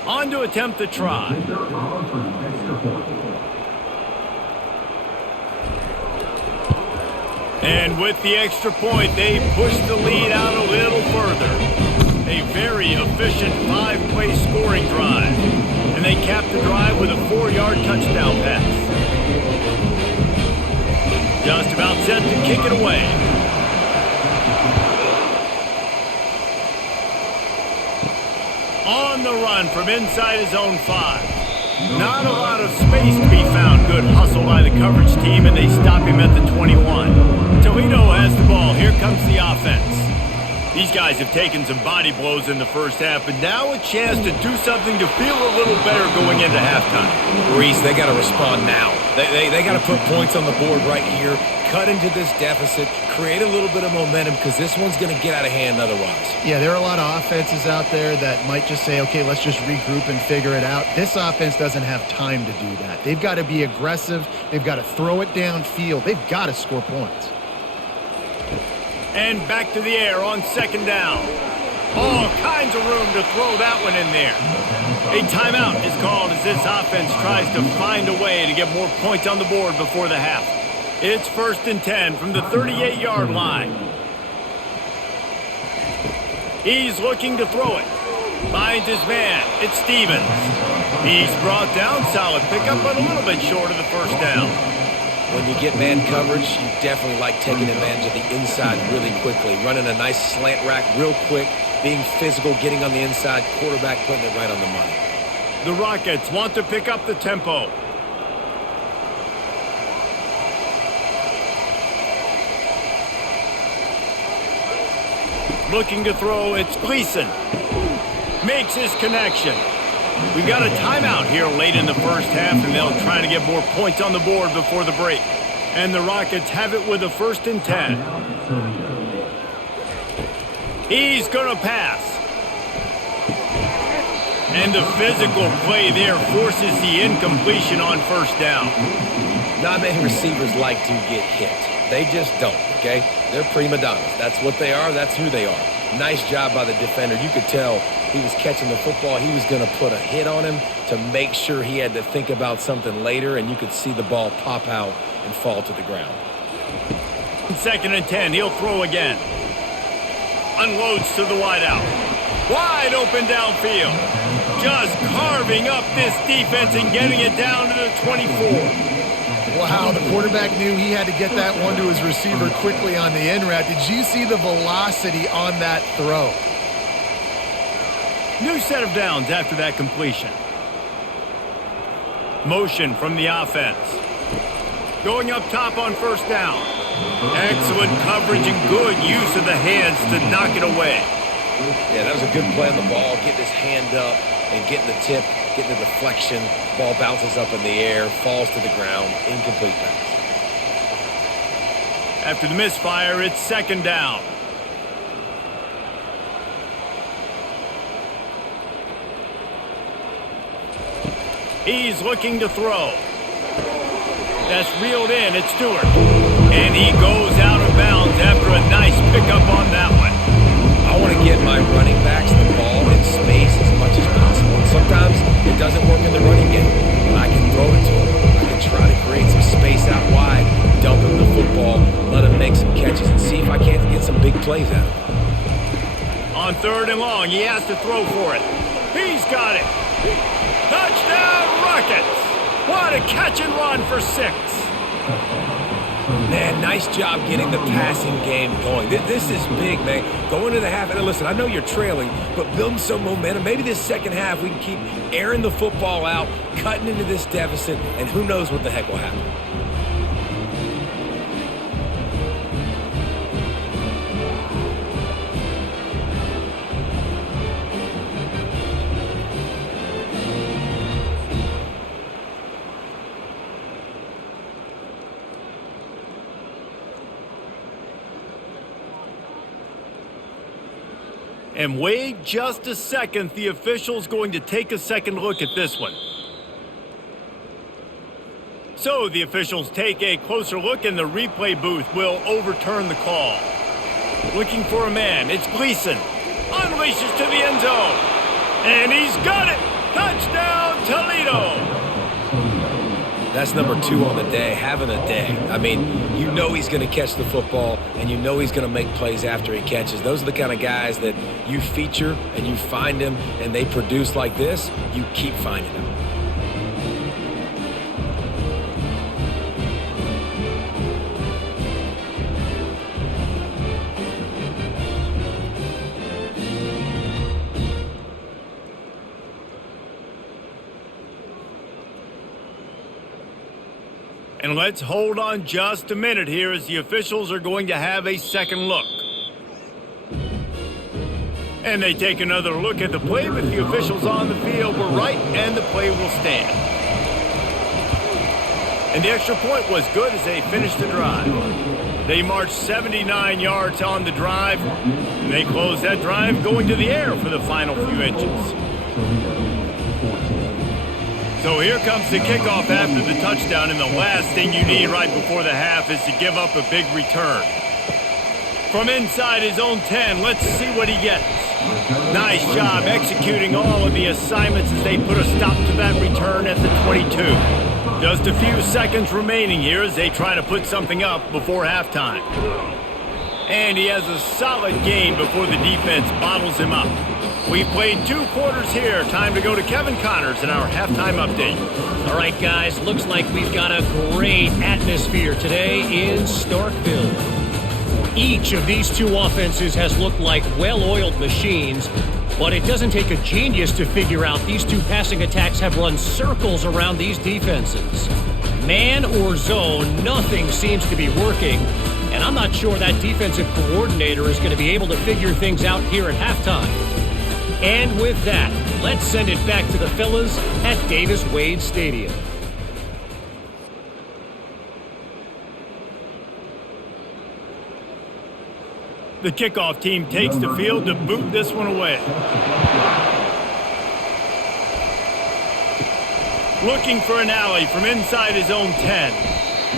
On to attempt the try. And with the extra point, they push the lead out a little further. A very efficient 5-play scoring drive. And they cap the drive with a 4-yard touchdown pass. Just about set to kick it away. On the run from inside his own 5. Not a lot of space to be found. Good hustle by the coverage team, and they stop him at the 21. Toledo has the ball. Here comes the offense. These guys have taken some body blows in the first half, but now a chance to do something to feel a little better going into halftime. Reese, they got to respond now. They got to put points on the board right here, cut into this deficit, create a little bit of momentum because this one's going to get out of hand otherwise. Yeah, there are a lot of offenses out there that might just say, okay, let's just regroup and figure it out. This offense doesn't have time to do that. They've got to be aggressive. They've got to throw it downfield. They've got to score points. And back to the air on second down. All kinds of room to throw that one in there. A timeout is called as this offense tries to find a way to get more points on the board before the half. It's 1st and 10 from the 38-yard line. He's looking to throw it. Finds his man. It's Stevens. He's brought down. Solid pickup, but a little bit short of the first down. When you get man coverage, you definitely like taking advantage of the inside really quickly, running a nice slant rack real quick, being physical, getting on the inside, quarterback putting it right on the money. The Rockets want to pick up the tempo. Looking to throw, it's Gleason. Makes his connection. We've got a timeout here late in the first half, and they'll try to get more points on the board before the break. And the Rockets have it with a 1st and 10. He's going to pass. And the physical play there forces the incompletion on first down. Not many receivers like to get hit. They just don't, okay? They're prima donnas. That's what they are. That's who they are. Nice job by the defender. You could tell he was catching the football. He was going to put a hit on him to make sure he had to think about something later, and you could see the ball pop out and fall to the ground. 2nd and 10. He'll throw again. Unloads to the wideout. Wide open downfield. Just carving up this defense and getting it down to the 24. Wow, the quarterback knew he had to get that one to his receiver quickly on the in route. Did you see the velocity on that throw? New set of downs after that completion. Motion from the offense. Going up top on first down. Excellent coverage and good use of the hands to knock it away. Yeah, that was a good play on the ball, getting his hand up and getting the tip, getting the deflection. Ball bounces up in the air, falls to the ground, incomplete pass. After the misfire, it's 2nd down. He's looking to throw. That's reeled in. It's Stewart. And he goes out of bounds after a nice pickup on that one. I want to get my running backs the ball in space as much as possible. And sometimes it doesn't work in the running game. But I can throw it to him. I can try to create some space out wide, dump him the football, let him make some catches, and see if I can't get some big plays out of him. On 3rd and long, he has to throw for it. He's got it. Touchdown, Rockets! What a catch and run for 6. Man, nice job getting the passing game going. This is big, man. Going into the half, and listen, I know you're trailing, but building some momentum. Maybe this second half we can keep airing the football out, cutting into this deficit, and who knows what the heck will happen. And wait just a second. The official's going to take a second look at this one. So the officials take a closer look, and the replay booth will overturn the call. Looking for a man. It's Gleason. Unleashes to the end zone. And he's got it. Touchdown, Toledo. That's number 2 on the day, having a day. I mean, you know he's going to catch the football, and you know he's going to make plays after he catches. Those are the kind of guys that you feature and you find them, and they produce like this, you keep finding them. And let's hold on just a minute here as the officials are going to have a second look. And they take another look at the play, but the officials on the field were right, and the play will stand. And the extra point was good as they finished the drive. They marched 79 yards on the drive, and they closed that drive going to the air for the final few inches. So here comes the kickoff after the touchdown, and the last thing you need right before the half is to give up a big return. From inside his own 10, let's see what he gets. Nice job executing all of the assignments as they put a stop to that return at the 22. Just a few seconds remaining here as they try to put something up before halftime. And he has a solid gain before the defense bottles him up. We've played 2 quarters here. Time to go to Kevin Connors in our halftime update. All right, guys, looks like we've got a great atmosphere today in Starkville. Each of these 2 offenses has looked like well-oiled machines, but it doesn't take a genius to figure out these 2 passing attacks have run circles around these defenses. Man or zone, nothing seems to be working, and I'm not sure that defensive coordinator is going to be able to figure things out here at halftime. And with that, let's send it back to the fellas at Davis-Wade Stadium. The kickoff team takes the field to boot this one away. Looking for an alley from inside his own 10.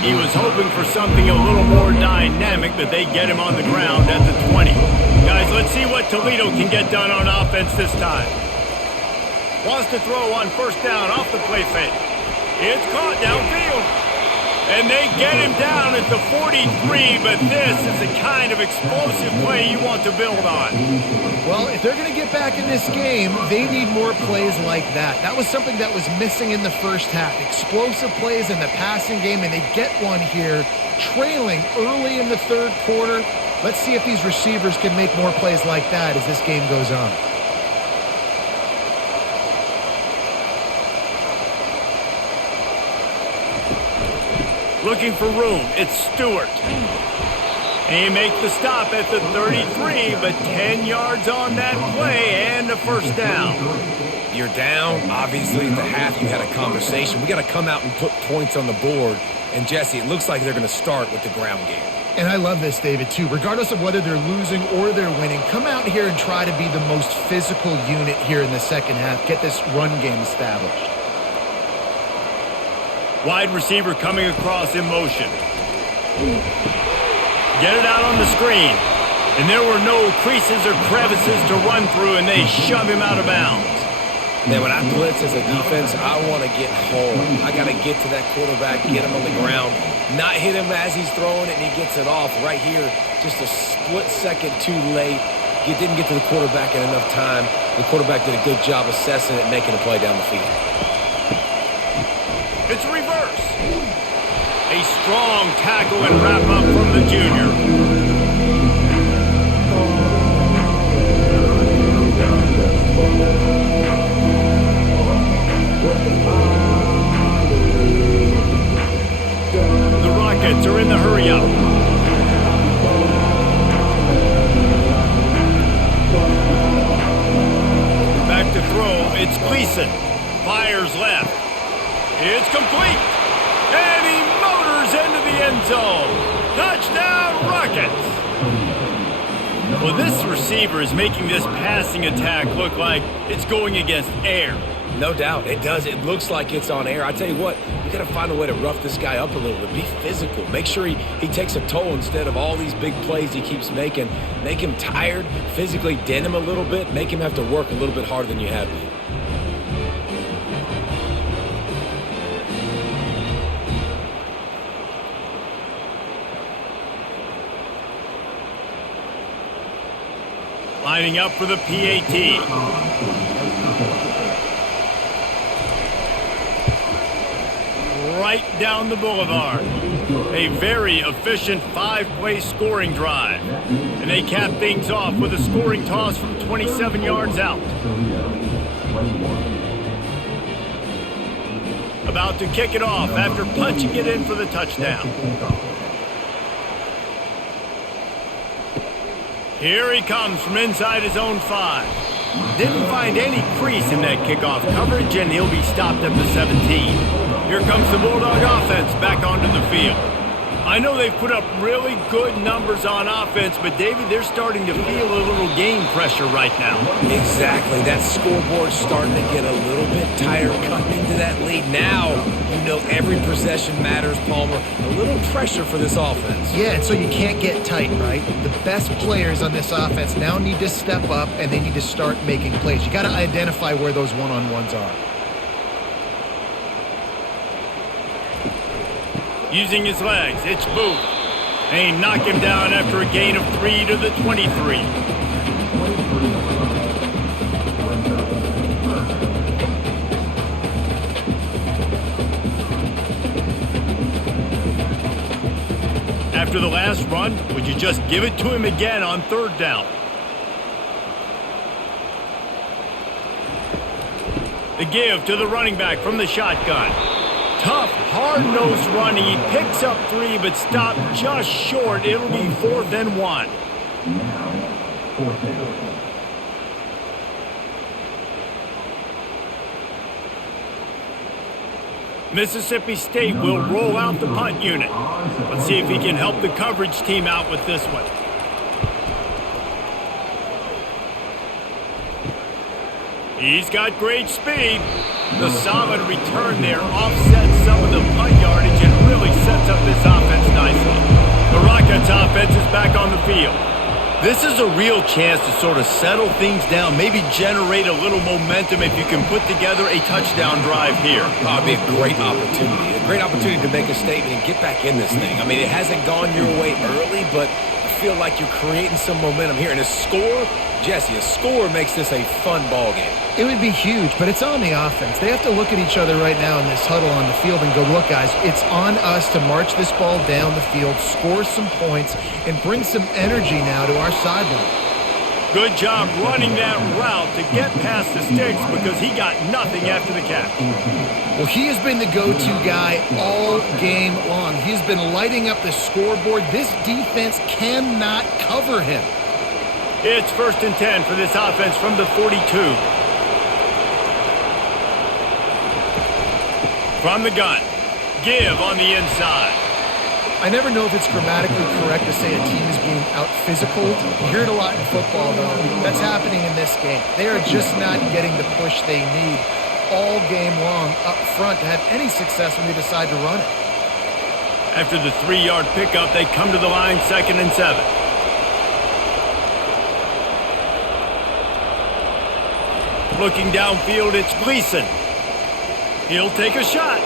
He was hoping for something a little more dynamic, that they get him on the ground at the 20. Guys, let's see what Toledo can get done on offense this time. Wants to throw on first down off the play fake. It's caught downfield. And they get him down at the 43, but this is the kind of explosive play you want to build on. Well, if they're going to get back in this game, they need more plays like that. That was something that was missing in the first half. Explosive plays in the passing game, and they get one here, trailing early in the 3rd quarter. Let's see if these receivers can make more plays like that as this game goes on. Looking for room, it's Stewart. And he makes the stop at the 33, but 10 yards on that play and a first down. You're down. Obviously, at the half, you had a conversation. We got to come out and put points on the board. And, Jesse, it looks like they're going to start with the ground game. And I love this, David, too. Regardless of whether they're losing or they're winning, come out here and try to be the most physical unit here in the second half. Get this run game established. Wide receiver coming across in motion. Get it out on the screen. And there were no creases or crevices to run through, and they shove him out of bounds. Man, when I blitz as a defense, I want to get home. I got to get to that quarterback, get him on the ground, not hit him as he's throwing it, and he gets it off. Right here, just a split second too late. Didn't get to the quarterback in enough time. The quarterback did a good job assessing it, making a play down the field. It's reverse. A strong tackle and wrap up from the junior. The Rockets are in the hurry up. Back to throw, it's Gleason. Fires left. It's complete. And he motors into the end zone. Touchdown, Rockets. Well, this receiver is making this passing attack look like it's going against air. No doubt. It does. It looks like it's on air. I tell you what, you got to find a way to rough this guy up a little bit. Be physical. Make sure he takes a toll instead of all these big plays he keeps making. Make him tired, physically dent him a little bit, make him have to work a little bit harder than you have been. Lining up for the PAT. Right down the boulevard. A very efficient 5-play scoring drive. And they cap things off with a scoring toss from 27 yards out. About to kick it off after punching it in for the touchdown. Here he comes from inside his own 5. Didn't find any crease in that kickoff coverage, and he'll be stopped at the 17. Here comes the Bulldog offense back onto the field. I know they've put up really good numbers on offense, but David, they're starting to feel a little game pressure right now. Exactly. That scoreboard's starting to get a little bit tighter cutting into that lead. Now, you know every possession matters, Palmer. A little pressure for this offense. Yeah, and so you can't get tight, right? The best players on this offense now need to step up, and they need to start making plays. You got to identify where those one-on-ones are. Using his legs, it's Booth. They knock him down after a gain of 3 to the 23. After the last run, would you just give it to him again on 3rd down? The give to the running back from the shotgun. Tough, hard-nosed running. He picks up 3, but stopped just short. It'll be 4th and 1. Now, 4th down. Mississippi State will roll out the punt unit. Let's see if he can help the coverage team out with this one. He's got great speed. The solid return there offsets some of the punt yardage and really sets up this offense nicely. The Rockets offense is back on the field. This is a real chance to sort of settle things down, maybe generate a little momentum if you can put together a touchdown drive here. Oh, it'd be a great opportunity. A great opportunity to make a statement and get back in this thing. I mean, it hasn't gone your way early, but I feel like you're creating some momentum here. And a score, Jesse, a score makes this a fun ball game. It would be huge, but it's on the offense. They have to look at each other right now in this huddle on the field and go, look, guys, it's on us to march this ball down the field, score some points, and bring some energy now to our sideline. Good job running that route to get past the sticks because he got nothing after the catch. Well, he has been the go-to guy all game long. He's been lighting up the scoreboard. This defense cannot cover him. It's 1st and 10 for this offense from the 42. From the gun, give on the inside. I never know if it's grammatically correct to say a team is being out-physicaled. You hear it a lot in football, though. That's happening in this game. They are just not getting the push they need all game long up front to have any success when they decide to run it. After the 3-yard pickup, they come to the line 2nd and 7. Looking downfield, it's Gleason. He'll take a shot.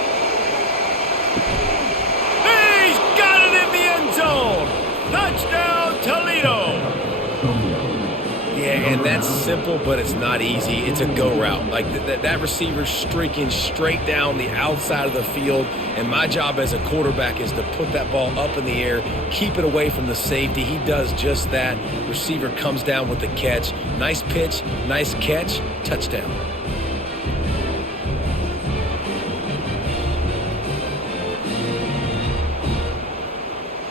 He's got it in the end zone. Touchdown, Toledo. Yeah, and that's simple, but it's not easy. It's a go route. Like that receiver's streaking straight down the outside of the field, and my job as a quarterback is to put that ball up in the air, keep it away from the safety. He does just that. Receiver comes down with the catch. Nice pitch, nice catch, touchdown.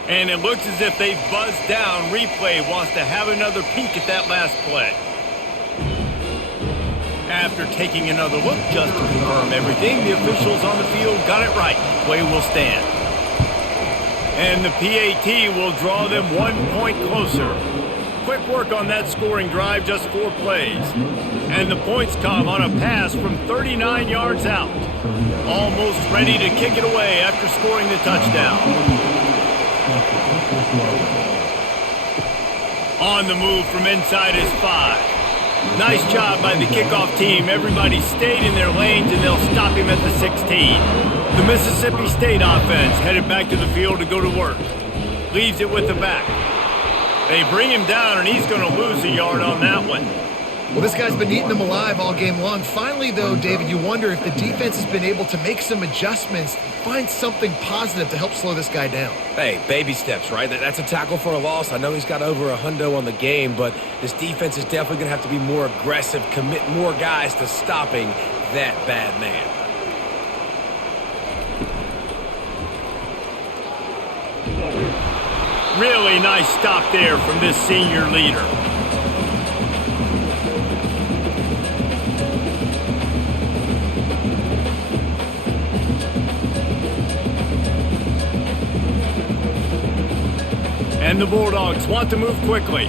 And it looks as if they've buzzed down. Replay wants to have another peek at that last play. After taking another look just to confirm everything, the officials on the field got it right. Play will stand. And the PAT will draw them 1 point closer. Quick work on that scoring drive, just 4 plays. And the points come on a pass from 39 yards out. Almost ready to kick it away after scoring the touchdown. On the move from inside is 5. Nice job by the kickoff team. Everybody stayed in their lanes, and they'll stop him at the 16. The Mississippi State offense headed back to the field to go to work. Leaves it with the back. They bring him down, and he's going to lose a yard on that one. Well, this guy's been eating them alive all game long. Finally, though, David, you wonder if the defense has been able to make some adjustments, find something positive to help slow this guy down. Hey, baby steps, right? That's a tackle for a loss. I know he's got over a hundo on the game, but this defense is definitely going to have to be more aggressive, commit more guys to stopping that bad man. Really nice stop there from this senior leader. And the Bulldogs want to move quickly.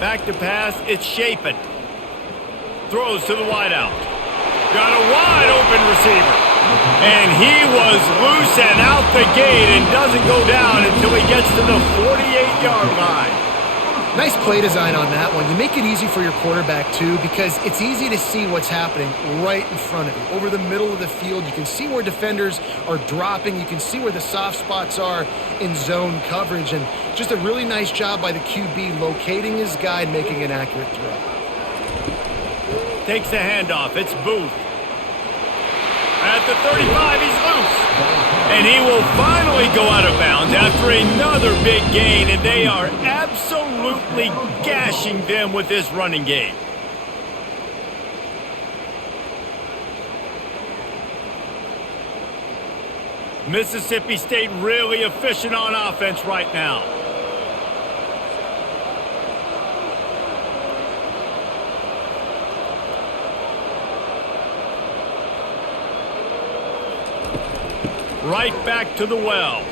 Back to pass, it's Chapin. Throws to the wideout. Got a wide open receiver. And he was loose and out the gate and doesn't go down until he gets to the 48-yard line. Nice play design on that one. You make it easy for your quarterback, too, because it's easy to see what's happening right in front of you. Over the middle of the field, you can see where defenders are dropping. You can see where the soft spots are in zone coverage. And just a really nice job by the QB locating his guy and making an accurate throw. Takes the handoff. It's Booth. At the 35, he's loose. And he will finally go out of bounds after another big gain, and they are absolutely gashing them with this running game. Mississippi State really efficient on offense right now. Right back to the well.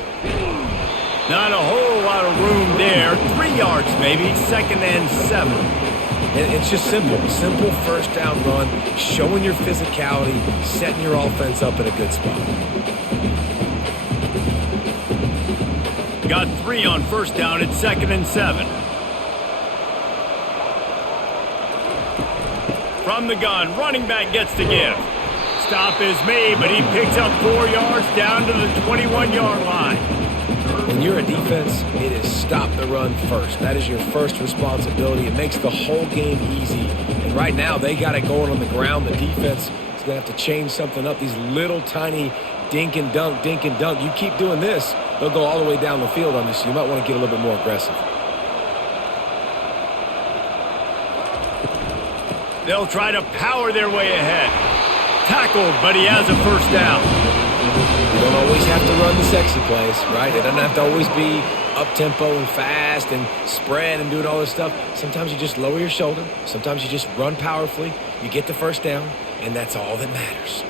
Not a whole lot of room there. 3 yards maybe, 2nd and 7. And it's just simple. Simple first down run, showing your physicality, setting your offense up in a good spot. Got 3 on first down. It's 2nd and 7. From the gun, running back gets to give. Stop is made, but he picks up 4 yards down to the 21-yard line. When you're a defense, it is stop the run first. That is your first responsibility. It makes the whole game easy. And right now, they got it going on the ground. The defense is going to have to change something up. These little tiny dink and dunk, dink and dunk. You keep doing this, they'll go all the way down the field on you, so you might want to get a little bit more aggressive. They'll try to power their way ahead. Tackled, but he has a first down. You don't always have to run the sexy plays, right? It doesn't have to always be up-tempo and fast and spread and doing all this stuff. Sometimes you just lower your shoulder. Sometimes you just run powerfully. You get the first down, and that's all that matters.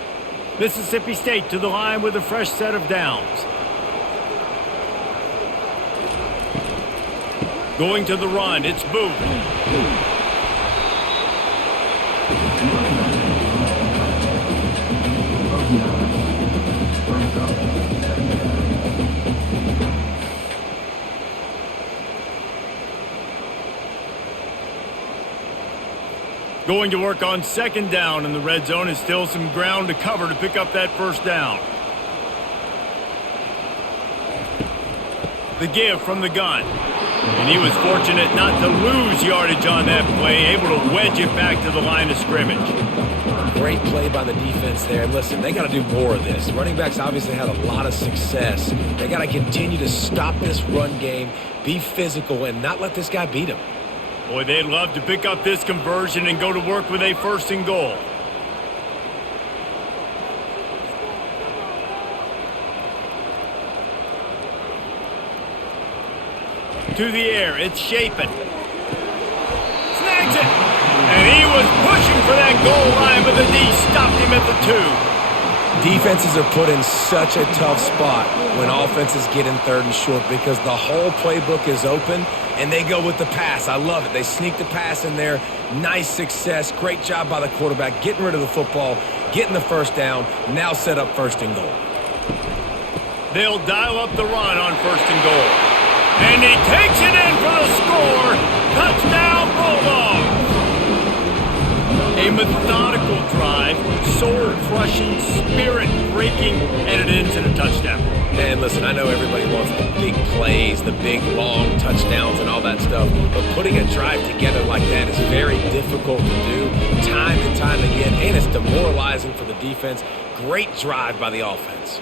Mississippi State to the line with a fresh set of downs. Going to the run, it's Booth. Going to work on 2nd down in the red zone, and still some ground to cover to pick up that first down. The give from the gun. And he was fortunate not to lose yardage on that play, able to wedge it back to the line of scrimmage. Great play by the defense there. Listen, they got to do more of this. Running backs obviously had a lot of success. They got to continue to stop this run game, be physical, and not let this guy beat them. Boy, they'd love to pick up this conversion and go to work with a 1st and goal. To the air, it's Chapin. Snags it! And he was pushing for that goal line, but the D stopped him at the 2. Defenses are put in such a tough spot when offenses get in 3rd and short because the whole playbook is open and they go with the pass. I love it. They sneak the pass in there. Nice success. Great job by the quarterback getting rid of the football, getting the first down, now set up 1st and goal. They'll dial up the run on 1st and goal. And he takes it in for the score. Touchdown, Bulldogs. A methodical drive, soul-crushing, spirit-breaking, and it ends in a touchdown. And listen, I know everybody wants the big plays, the big, long touchdowns and all that stuff, but putting a drive together like that is very difficult to do time and time again, and it's demoralizing for the defense. Great drive by the offense.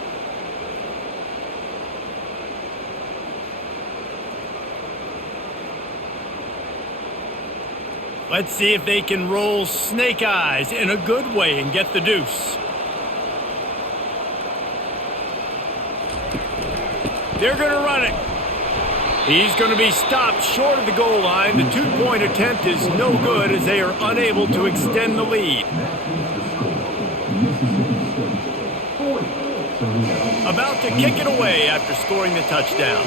Let's see if they can roll snake eyes in a good way and get the deuce. They're going to run it. He's going to be stopped short of the goal line. The 2-point attempt is no good as they are unable to extend the lead. About to kick it away after scoring the touchdown.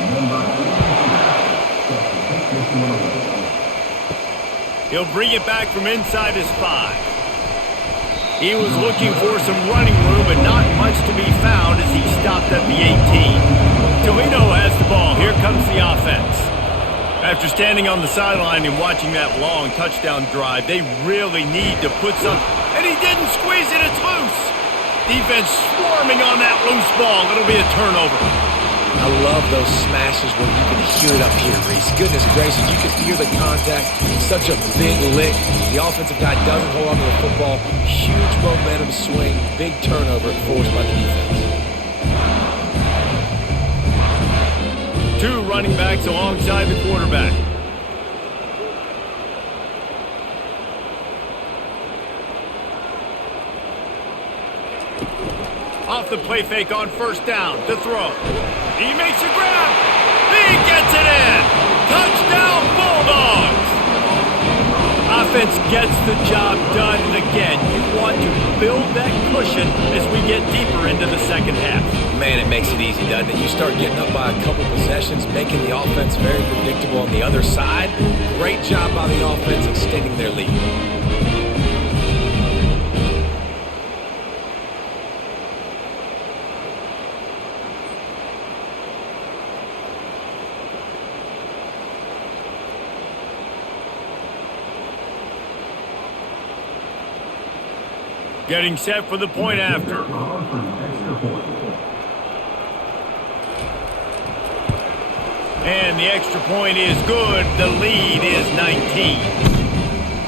He'll bring it back from inside his 5. He was looking for some running room, but not much to be found as he stopped at the 18. Toledo has the ball. Here comes the offense. After standing on the sideline and watching that long touchdown drive, they really need to put some... And he didn't squeeze it. It's loose. Defense swarming on that loose ball. It'll be a turnover. I love those smashes where you can hear it up here, Reese. Goodness gracious, you can hear the contact. Such a big lick. The offensive guy doesn't hold on to the football. Huge momentum swing. Big turnover forced by the defense. 2 running backs alongside the quarterback. Off the play fake on first down to throw. He makes a grab. He gets it in. Touchdown, Bulldogs. Offense gets the job done. And again, you want to build that cushion as we get deeper into the second half. Man, it makes it easy, doesn't it? You start getting up by a couple possessions, making the offense very predictable on the other side. Great job by the offense extending their lead. Getting set for the point after. And the extra point is good. The lead is 19.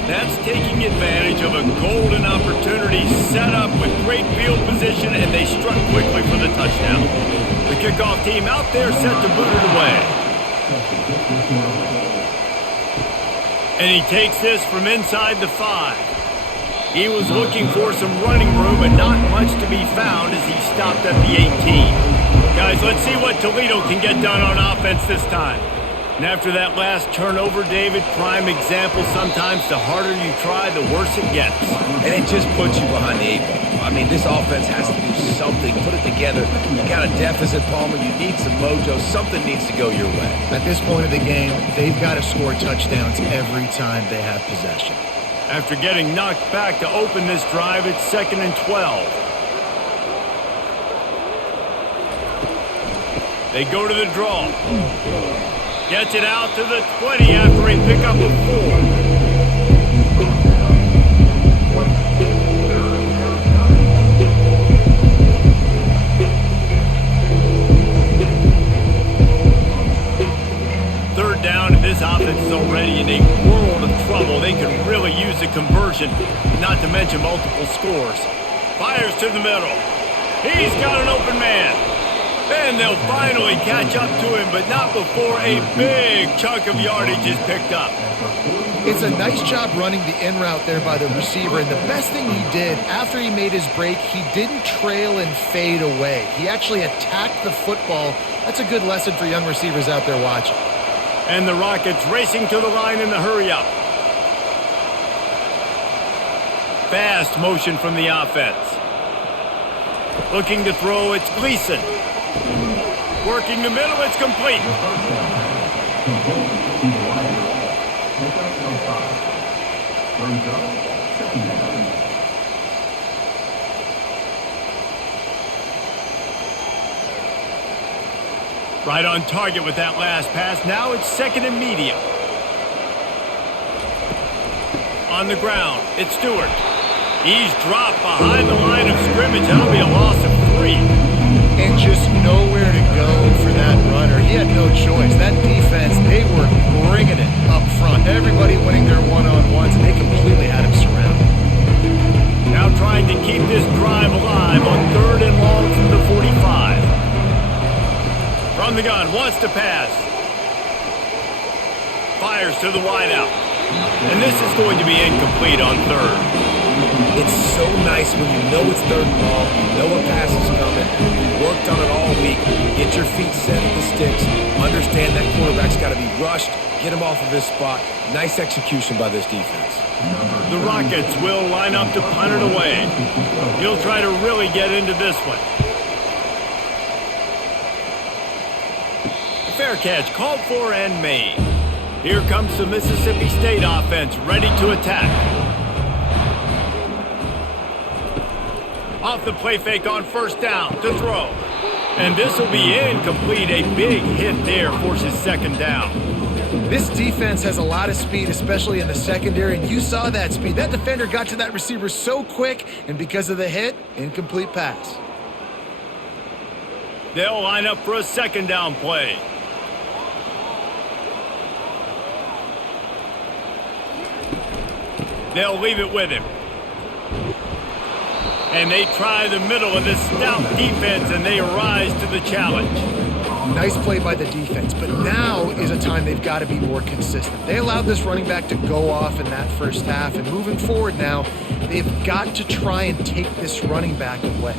That's taking advantage of a golden opportunity set up with great field position, and they struck quickly for the touchdown. The kickoff team out there set to boot it away. And he takes this from inside the 5. He was looking for some running room, but not much to be found as he stopped at the 18. Guys, let's see what Toledo can get done on offense this time. And after that last turnover, David, prime example, sometimes the harder you try, the worse it gets. And it just puts you behind the 8 ball. I mean, this offense has to do something, put it together. You got a deficit, Palmer. You need some mojo. Something needs to go your way. At this point of the game, they've got to score touchdowns every time they have possession. After getting knocked back to open this drive, it's 2nd and 12. They go to the draw. Gets it out to the 20 after a pickup of 4. Third down, and this offense is already in a world of trouble. They could really use a conversion, not to mention multiple scores. Fires to the middle. He's got an open man. And they'll finally catch up to him, but not before a big chunk of yardage is picked up. It's a nice job running the in route there by the receiver, and the best thing he did after he made his break, he didn't trail and fade away. He actually attacked the football. That's a good lesson for young receivers out there watching. And the Rockets racing to the line in the hurry-up. Fast motion from the offense. Looking to throw, it's Gleason. Working the middle, it's complete. Right on target with that last pass. Now it's 2nd and medium. On the ground, it's Stewart. He's dropped behind the line of scrimmage. That'll be a loss of 3. And just nowhere to go for that runner. He had no choice. That defense, they were bringing it up front. Everybody winning their one-on-ones, and they completely had him surrounded. Now trying to keep this drive alive on 3rd and long from the 45. From the gun, wants to pass. Fires to the wideout. And this is going to be incomplete on 3rd. It's so nice when you know it's 3rd and long, you know a pass is coming, you worked on it all week, get your feet set at the sticks, understand that quarterback's got to be rushed, get him off of this spot. Nice execution by this defense. The Rockets will line up to punt it away. He'll try to really get into this one. fair catch, called for and made. Here comes the Mississippi State offense, ready to attack. Off the play fake on first down to throw. And this will be incomplete. A big hit there forces second down. This defense has a lot of speed, especially in the secondary, and you saw that speed. That defender got to that receiver so quick, and because of the hit, incomplete pass. They'll line up for a second down play. They'll leave it with him. And they try the middle of this stout defense, and they rise to the challenge. Nice play by the defense, but now is a time they've got to be more consistent. They allowed this running back to go off in that first half, and moving forward now, they've got to try and take this running back away.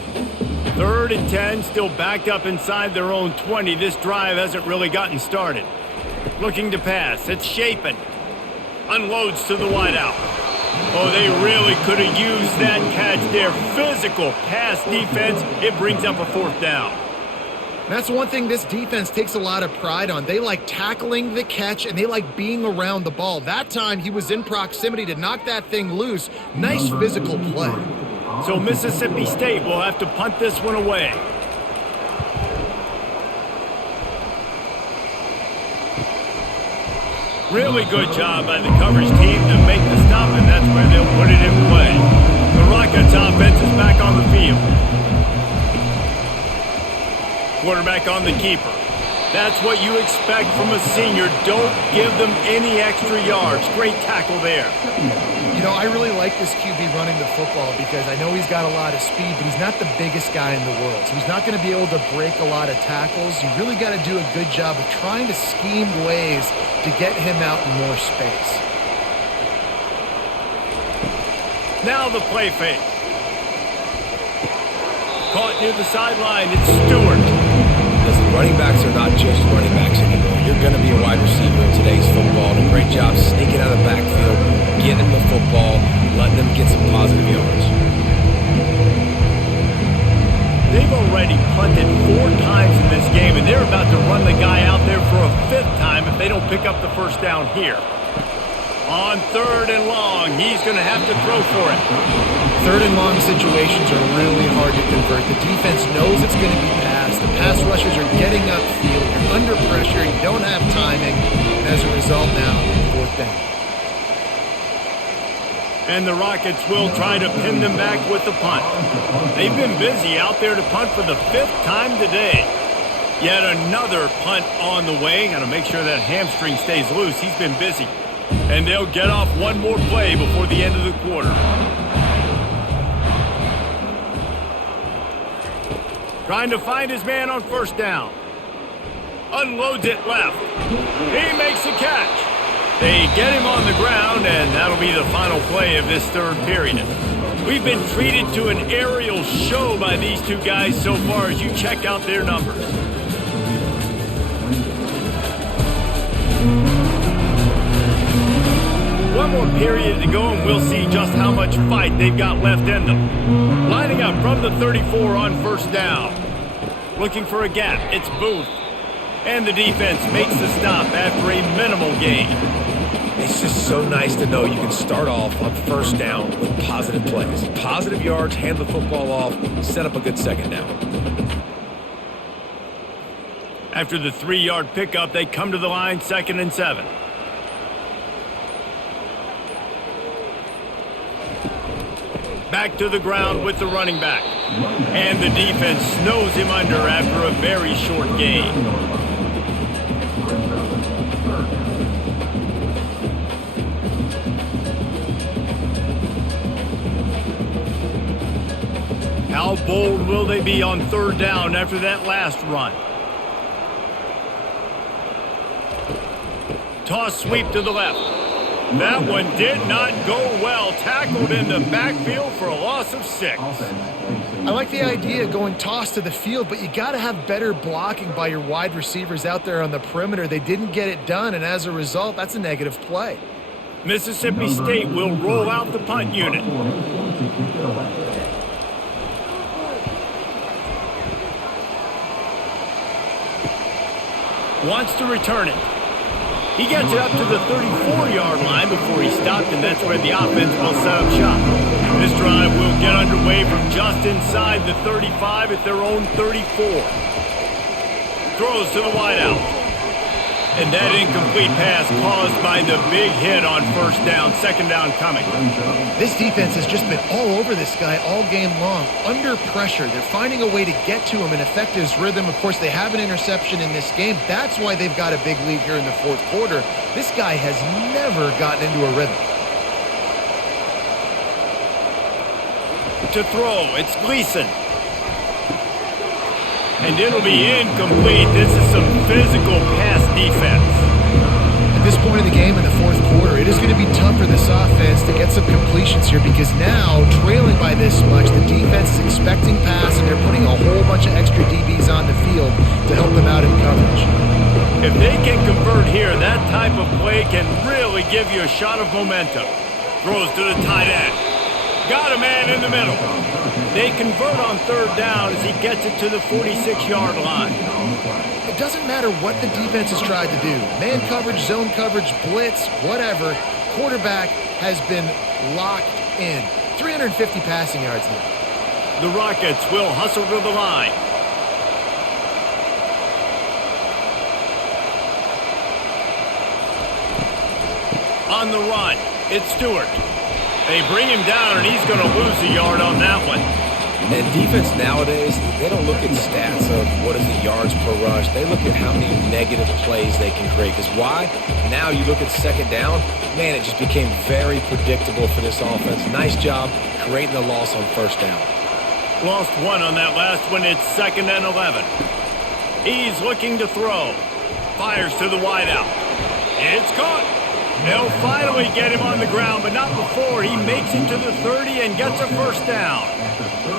3rd and 10, still backed up inside their own 20. This drive hasn't really gotten started. Looking to pass. It's Shapen. Unloads to the wideout. Oh, they really could have used that catch there. Physical pass defense. It brings up a 4th down. That's one thing this defense takes a lot of pride on. They like tackling the catch, and they like being around the ball. That time, he was in proximity to knock that thing loose. Nice physical play. So Mississippi State will have to punt this one away. Really good job by the coverage team to make the stop, and that's where they'll put it in play. The Rockets offense is back on the field. Quarterback on the keeper. That's what you expect from a senior. Don't give them any extra yards. Great tackle there. You know, I really like this QB running the football because I know he's got a lot of speed, but he's not the biggest guy in the world. So he's not going to be able to break a lot of tackles. You really got to do a good job of trying to scheme ways to get him out in more space. Now the play fake. Caught near the sideline. It's Stewart. Listen, running backs are not just running backs anymore. You're going to be a wide receiver in today's football. And a great job sneaking out of the backfield, getting them the football, letting them get some positive yards. They've already punted 4 times in this game, and they're about to run the guy out there for a 5th time if they don't pick up the first down here. On 3rd and long, he's going to have to throw for it. 3rd and long situations are really hard to convert. The defense knows it's going to be passed. The pass rushers are getting upfield. You're under pressure. You don't have timing. And as a result now, 4th down. And the Rockets will try to pin them back with the punt. They've been busy out there to punt for the 5th time today. Yet another punt on the way. Got to make sure that hamstring stays loose. He's been busy. And they'll get off one more play before the end of the quarter. Trying to find his man on first down. Unloads it left. He makes the catch. They get him on the ground, and that'll be the final play of this 3rd period. We've been treated to an aerial show by these two guys so far as you check out their numbers. One more period to go, and we'll see just how much fight they've got left in them. Lining up from the 34 on first down. Looking for a gap. It's Booth. And the defense makes the stop after a minimal gain. It's just so nice to know you can start off on first down with positive plays. Positive yards, hand the football off, set up a good second down. After the 3-yard pickup, they come to the line 2nd and 7. Back to the ground with the running back. And the defense snows him under after a very short gain. How bold will they be on 3rd down after that last run? Toss sweep to the left. That one did not go well. Tackled in the backfield for a loss of 6. I like the idea of going toss to the field, but you got to have better blocking by your wide receivers out there on the perimeter. They didn't get it done, and as a result, that's a negative play. Mississippi State will roll out the punt unit. wants to return it. He gets it up to the 34-yard line before he stopped, and that's where the offense will set up shop. This drive will get underway from just inside the 35 at their own 34. Throws to the wideout. And that incomplete pass caused by the big hit on first down. Second down coming. This defense has just been all over this guy all game long. Under pressure. They're finding a way to get to him and affect his rhythm. Of course, they have an interception in this game. That's why they've got a big lead here in the fourth quarter. This guy has never gotten into a rhythm. To throw, it's Gleason. And it'll be incomplete. This is some physical pass defense. At this point in the game in the fourth quarter, it is going to be tough for this offense to get some completions here because now, trailing by this much, the defense is expecting pass and they're putting a whole bunch of extra DBs on the field to help them out in coverage. If they can convert here, that type of play can really give you a shot of momentum. Throws to the tight end. Got a man in the middle. They convert on third down as he gets it to the 46-yard line. It doesn't matter what the defense has tried to do. Man coverage, zone coverage, blitz, whatever. Quarterback has been locked in. 350 passing yards now. The Rockets will hustle to the line. On the run, it's Stewart. They bring him down, and he's going to lose a yard on that one. And defense nowadays, they don't look at stats of what is the yards per rush. They look at how many negative plays they can create. Because why? Now you look at second down, man, it just became very predictable for this offense. Nice job creating the loss on first down. Lost one on that last one. It's 2nd and 11. He's looking to throw. Fires to the wideout. It's caught. They'll finally get him on the ground, but not before he makes it to the 30 and gets a first down.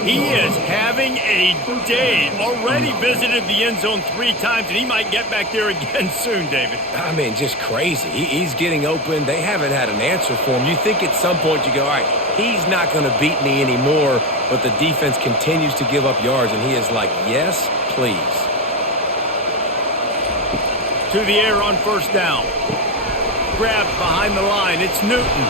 He is having a day. Already visited the end zone 3 times, and he might get back there again soon, David. I mean, just crazy. He's getting open. They haven't had an answer for him. You think at some point you go, all right, he's not going to beat me anymore, but the defense continues to give up yards, and he is like, yes, please. To the air on first down. Grabbed behind the line. It's Newton.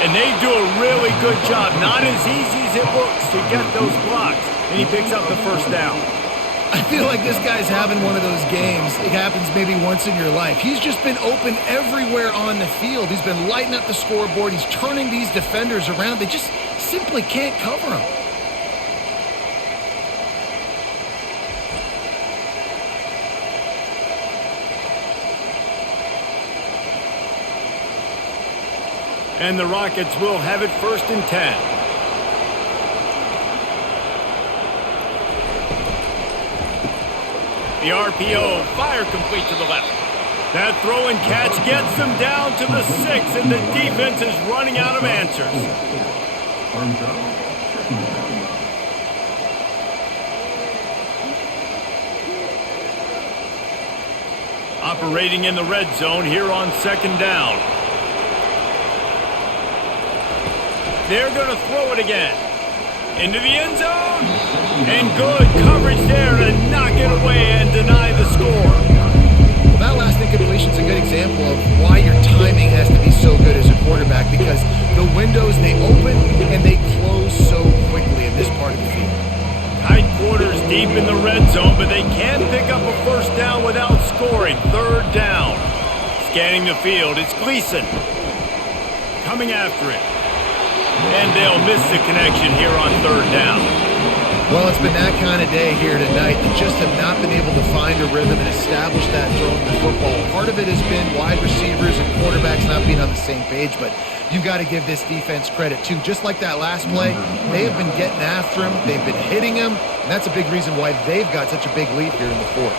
And they do a really good job. Not as easy as it looks to get those blocks. And he picks up the first down. I feel like this guy's having one of those games. It happens maybe once in your life. He's just been open everywhere on the field. He's been lighting up the scoreboard. He's turning these defenders around. They just simply can't cover him. And the Rockets will have it 1st and 10. The RPO, fire complete to the left. That throw and catch gets them down to the 6, and the defense is running out of answers. Operating in the red zone here on 2nd down. They're going to throw it again. Into the end zone. And good coverage there to knock it away and deny the score. Well, that last incompletion is a good example of why your timing has to be so good as a quarterback, because the windows, they open and they close so quickly in this part of the field. Tight quarters deep in the red zone, but they can pick up a first down without scoring. 3rd down. Scanning the field, it's Gleason. Coming after it. And they'll miss the connection here on 3rd down. Well, it's been that kind of day here tonight. They just have not been able to find a rhythm and establish that throwing the football. Part of it has been wide receivers and quarterbacks not being on the same page, but you got to give this defense credit too. Just like that last play, they have been getting after him. They've been hitting him, and that's a big reason why they've got such a big lead here in the 4th.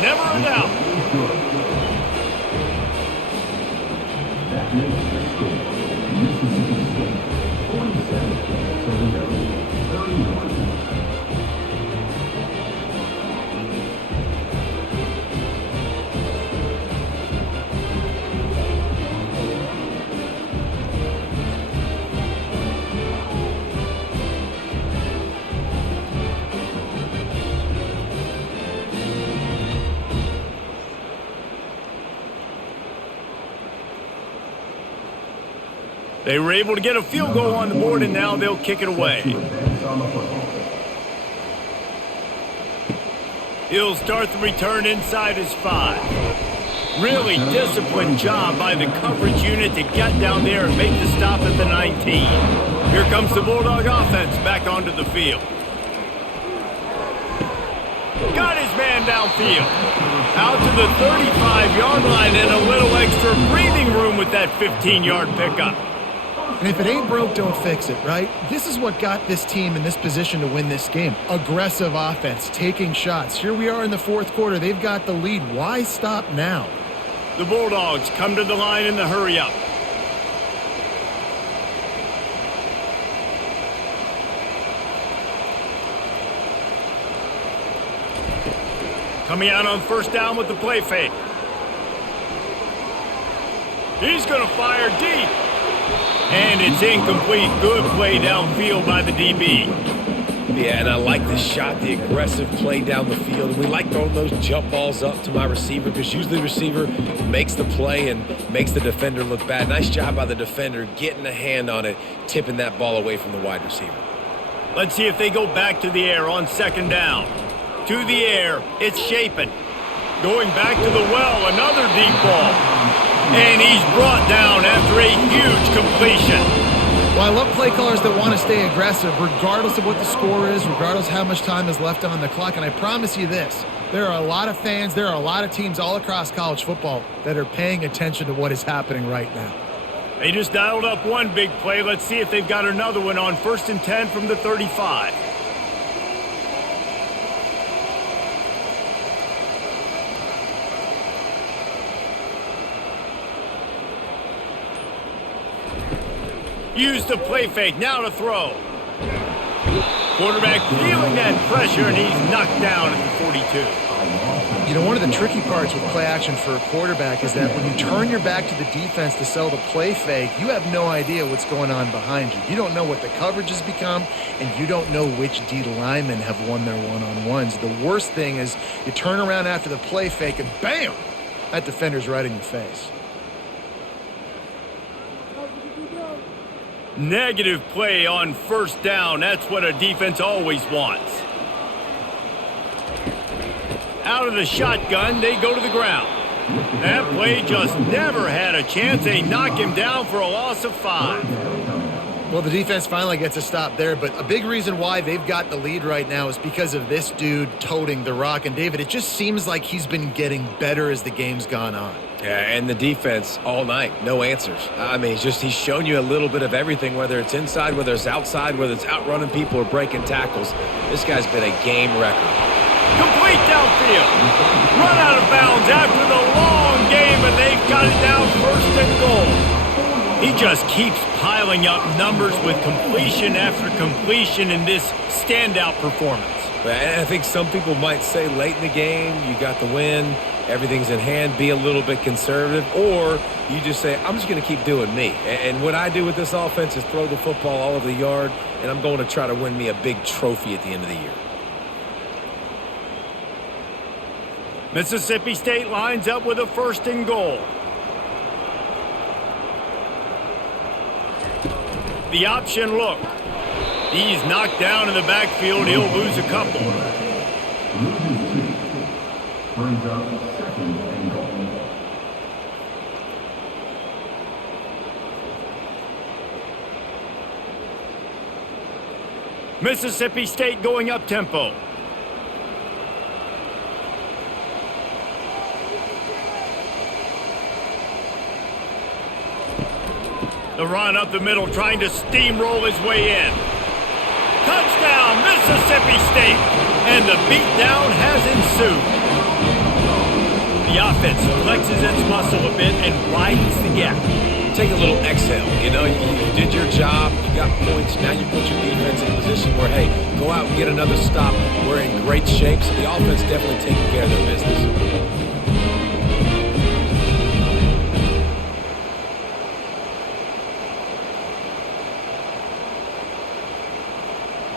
Never a doubt. Mississippi State, 47, Toledo, 31. They were able to get a field goal on the board, and now they'll kick it away. He'll start the return inside his 5. Really disciplined job by the coverage unit to get down there and make the stop at the 19. Here comes the Bulldog offense back onto the field. Got his man downfield. Out to the 35-yard line and a little extra breathing room with that 15-yard pickup. And if it ain't broke, don't fix it, right? This is what got this team in this position to win this game. Aggressive offense, taking shots. Here we are in the fourth quarter. They've got the lead. Why stop now? The Bulldogs come to the line in the hurry-up. Coming out on first down with the play fake. He's going to fire deep. And it's incomplete. Good play downfield by the DB. Yeah, and I like the shot, the aggressive play down the field. And we like throwing those jump balls up to my receiver because usually the receiver makes the play and makes the defender look bad. Nice job by the defender getting a hand on it, tipping that ball away from the wide receiver. Let's see if they go back to the air on second down. To the air, it's Shapen. Going back to the well, another deep ball. And he's brought down after a huge completion. Well, I love play callers that want to stay aggressive regardless of what the score is, regardless of how much time is left on the clock. And I promise you this, there are a lot of fans, there are a lot of teams all across college football that are paying attention to what is happening right now. They just dialed up one big play. Let's see if they've got another one on 1st and 10 from the 35. Use the play fake, now to throw. Quarterback feeling that pressure, and he's knocked down at the 42. You know, one of the tricky parts with play action for a quarterback is that when you turn your back to the defense to sell the play fake, you have no idea what's going on behind you. You don't know what the coverage has become, and you don't know which D linemen have won their one-on-ones. The worst thing is you turn around after the play fake, and bam, that defender's right in your face. Negative play on first down. That's what a defense always wants. Out of the shotgun, they go to the ground. That play just never had a chance. They knock him down for a loss of 5. Well, the defense finally gets a stop there, but a big reason why they've got the lead right now is because of this dude toting the rock. And, David, it just seems like he's been getting better as the game's gone on. Yeah, and the defense all night, no answers. I mean, he's shown you a little bit of everything, whether it's inside, whether it's outside, whether it's outrunning people or breaking tackles. This guy's been a game wrecker. Complete downfield. Run out of bounds after the long game, and they've got it down 1st and goal. He just keeps piling up numbers with completion after completion in this standout performance. And I think some people might say late in the game, you got the win, everything's in hand, be a little bit conservative, or you just say, I'm just going to keep doing me. And what I do with this offense is throw the football all over the yard, and I'm going to try to win me a big trophy at the end of the year. Mississippi State lines up with a 1st and goal. The option look. He's knocked down in the backfield. He'll lose a couple. Brings up 2nd and goal. Mississippi State going up tempo. The run up the middle, trying to steamroll his way in. Touchdown, Mississippi State! And the beatdown has ensued. The offense flexes its muscle a bit and widens the gap. Take a little exhale. You know, you did your job, you got points, now you put your defense in a position where, hey, go out and get another stop. We're in great shape, so the offense definitely taking care of their business.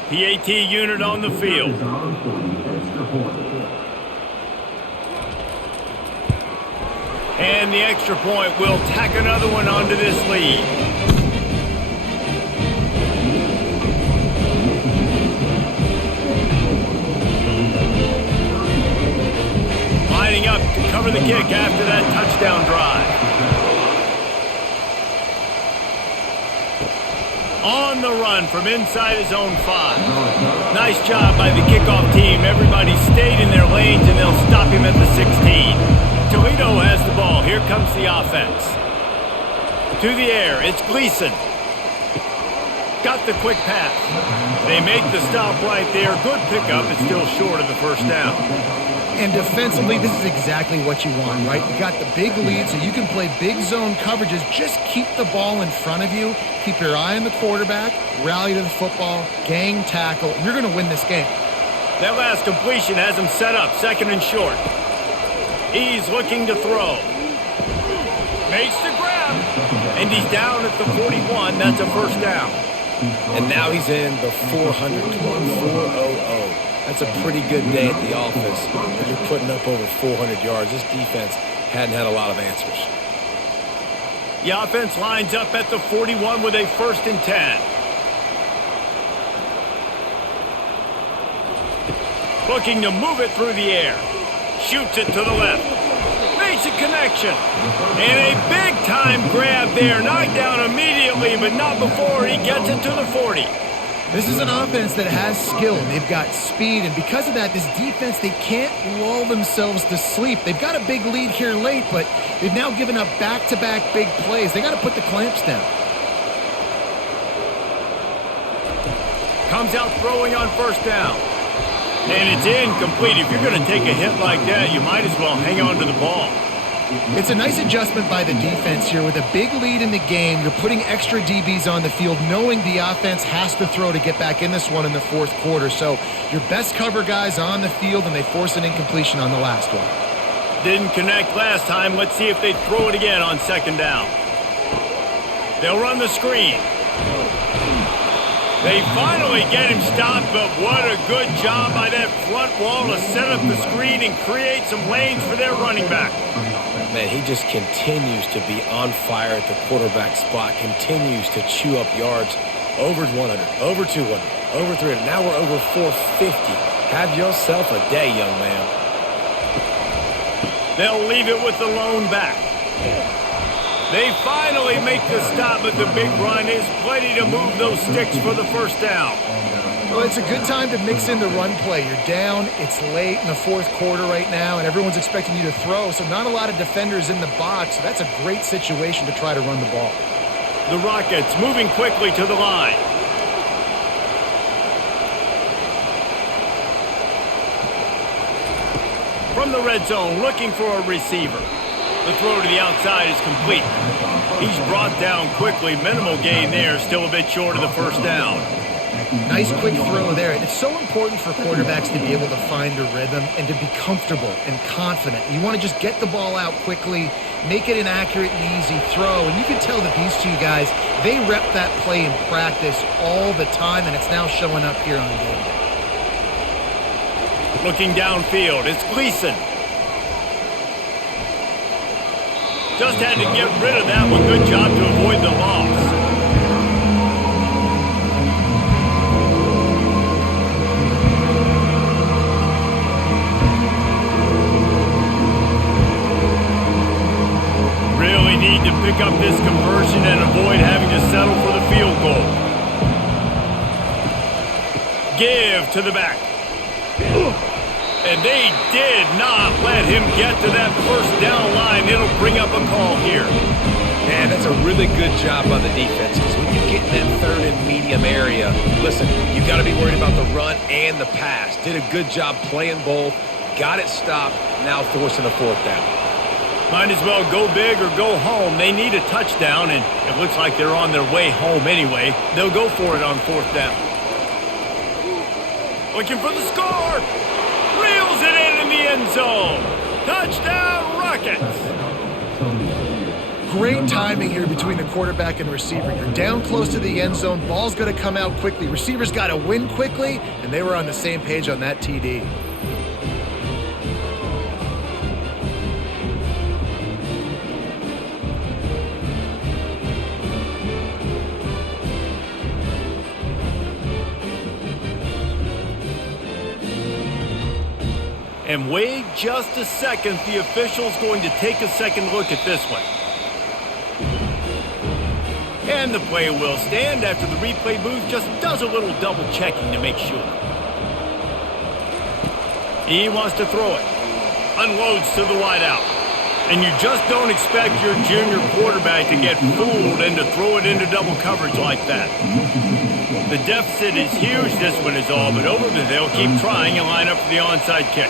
PAT unit on the field. And the extra point will tack another one onto this lead. kick after that touchdown drive. On the run from inside his own 5. Nice job by the kickoff team. Everybody stayed in their lanes, and they'll stop him at the 16. Toledo has the ball. Here comes the offense. To the air, it's Gleason. Got the quick pass. They make the stop right there. Good pickup. It's still short of the first down. And defensively, this is exactly what you want, right? You got the big lead, so you can play big zone coverages. Just keep the ball in front of you. Keep your eye on the quarterback. Rally to the football. Gang tackle. You're going to win this game. That last completion has him set up, 2nd and short. He's looking to throw. Makes the grab. And he's down at the 41. That's a first down. And now he's in the 400. That's a pretty good day at the office when you're putting up over 400 yards. This defense hadn't had a lot of answers. The offense lines up at the 41 with a 1st and 10. Looking to move it through the air. Shoots it to the left. Makes a connection. And a big-time grab there. Knocked down immediately, but not before he gets it to the 40. This is an offense that has skill, and they've got speed, and because of that, this defense, they can't lull themselves to sleep. They've got a big lead here late, but they've now given up back-to-back big plays. They got to put the clamps down. Comes out throwing on 1st down. And it's incomplete. If you're going to take a hit like that, you might as well hang on to the ball. It's a nice adjustment by the defense here. With a big lead in the game, you're putting extra DBs on the field, knowing the offense has to throw to get back in this one in the 4th quarter. So your best cover guys on the field, and they force an incompletion on the last one. Didn't connect last time. Let's see if they throw it again on 2nd down. They'll run the screen. They finally get him stopped, but what a good job by that front wall to set up the screen and create some lanes for their running back. Man, he just continues to be on fire at the quarterback spot, continues to chew up yards over 100, over 200, over 300. Now we're over 450. Have yourself a day, young man. They'll leave it with the lone back. They finally make the stop, but the big run is plenty to move those sticks for the 1st down. Well, it's a good time to mix in the run play. You're down, it's late in the 4th quarter right now, and everyone's expecting you to throw, so not a lot of defenders in the box, so that's a great situation to try to run the ball. The Rockets moving quickly to the line. From the red zone, looking for a receiver. The throw to the outside is complete. He's brought down quickly. Minimal gain there. Still a bit short of the 1st down. Nice quick throw there. And it's so important for quarterbacks to be able to find a rhythm and to be comfortable and confident. You want to just get the ball out quickly, make it an accurate and easy throw. And you can tell that these two guys, they rep that play in practice all the time, and it's now showing up here on game day. Looking downfield, it's Gleason. Just had to get rid of that one. Good job to avoid the loss. Really need to pick up this conversion and avoid having to settle for the field goal. Give to the back. And they did not let him get to that 1st down line. It'll bring up a call here. Man, that's a really good job by the defense, because when you get in that 3rd and medium area, listen, you got to be worried about the run and the pass. Did a good job playing both, got it stopped, now forcing a 4th down. Might as well go big or go home. They need a touchdown, and it looks like they're on their way home anyway. They'll go for it on 4th down. Looking for the score. Reels it in the end zone. Touchdown, Rockets. Great timing here between the quarterback and receiver. You're down close to the end zone. Ball's going to come out quickly. Receivers got to win quickly, and they were on the same page on that TD. And wait just a second, the official's going to take a second look at this one. And the play will stand after the replay booth just does a little double checking to make sure. He wants to throw it. Unloads to the wideout. And you just don't expect your junior quarterback to get fooled and to throw it into double coverage like that. The deficit is huge, this one is all, but over the they'll keep trying and line up for the onside kick.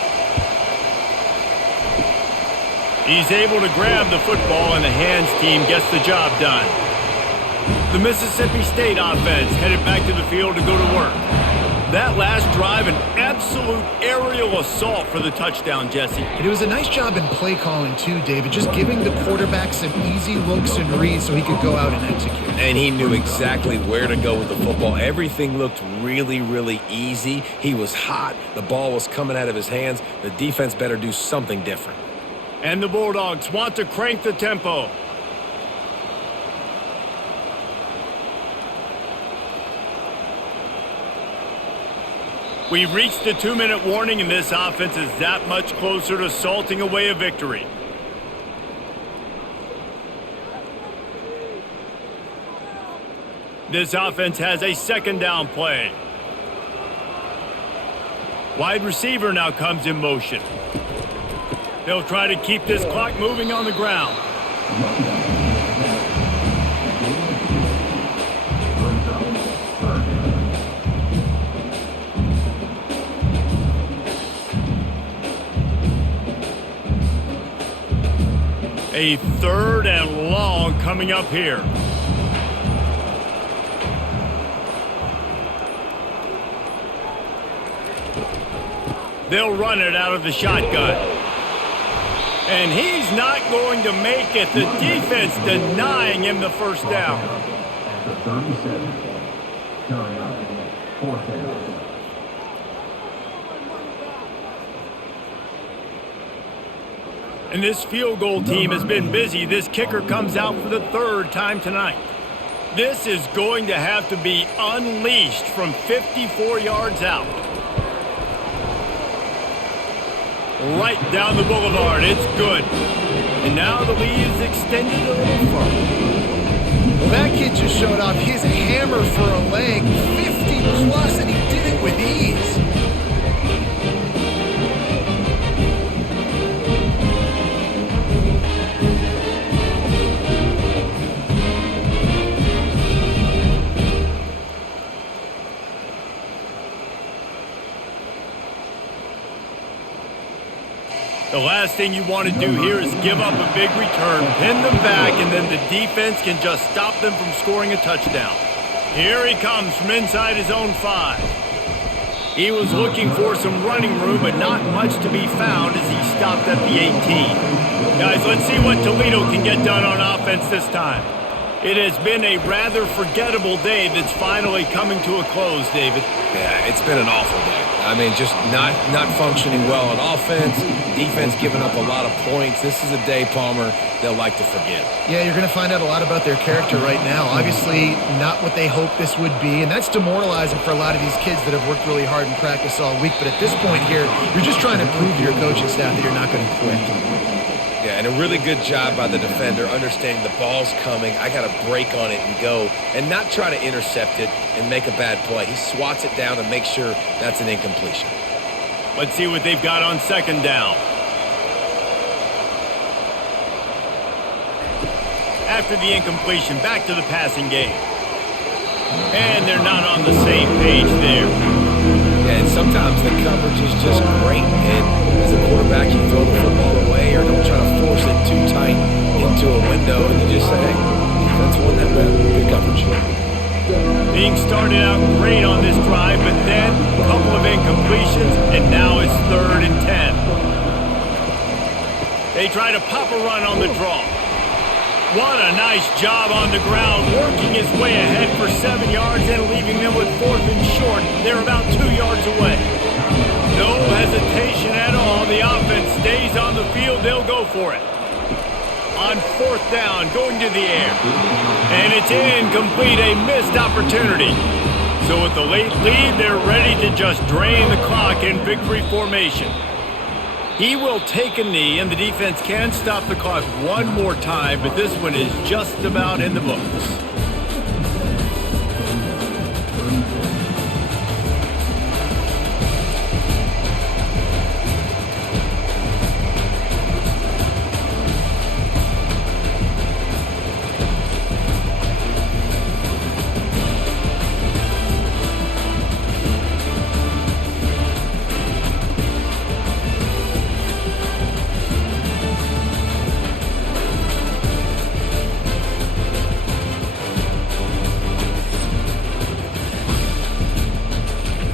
He's able to grab the football and the hands team gets the job done. The Mississippi State offense headed back to the field to go to work. That last drive, an absolute aerial assault for the touchdown, Jesse. And it was a nice job in play calling too, David, just giving the quarterback some easy looks and reads so he could go out and execute. And he knew exactly where to go with the football. Everything looked really, really easy. He was hot. The ball was coming out of his hands. The defense better do something different. And the Bulldogs want to crank the tempo. We've reached the 2-minute warning, and this offense is that much closer to salting away a victory. This offense has a second down play. Wide receiver now comes in motion. They'll try to keep this clock moving on the ground. A 3rd and long coming up here. They'll run it out of the shotgun. And he's not going to make it. The defense denying him the first down. After 37, carry out, 4th down. And this field goal team has been busy. This kicker comes out for the 3rd time tonight. This is going to have to be unleashed from 54 yards out. Right down the boulevard. It's good. And now the lead is extended a little further. Well, that kid just showed off his hammer for a leg, 50 plus, and he did it with ease. The last thing you want to do here is give up a big return, pin them back, and then the defense can just stop them from scoring a touchdown. Here he comes from inside his own 5. He was looking for some running room, but not much to be found as he stopped at the 18. Guys, let's see what Toledo can get done on offense this time. It has been a rather forgettable day that's finally coming to a close, David. Yeah, it's been an awful day. I mean, just not functioning well on offense, defense giving up a lot of points. This is a day, Palmer, they'll like to forget. Yeah, you're going to find out a lot about their character right now. Obviously, not what they hoped this would be, and that's demoralizing for a lot of these kids that have worked really hard in practice all week. But at this point here, you're just trying to prove to your coaching staff that you're not going to quit. Yeah, and a really good job by the defender understanding the ball's coming. I got to break on it and go and not try to intercept it and make a bad play. He swats it down and makes sure that's an incompletion. Let's see what they've got on 2nd down. After the incompletion, back to the passing game. And they're not on the same page there. Yeah, and sometimes the coverage is just great. And as a quarterback, you throw the football away or don't try to force it too tight into a window, and you just say, hey, defense won that battle. Good coverage. Being started out great on this drive, but then a couple of incompletions, and now it's 3rd and 10. They try to pop a run on the draw. What a nice job on the ground, working his way ahead for 7 yards and leaving them with 4th and short. They're about 2 yards away. No hesitation at all. The offense stays on the field. They'll go for it. On 4th down, going to the air. And it's incomplete, a missed opportunity. So with the late lead, they're ready to just drain the clock in victory formation. He will take a knee, and the defense can stop the clock one more time, but this one is just about in the books.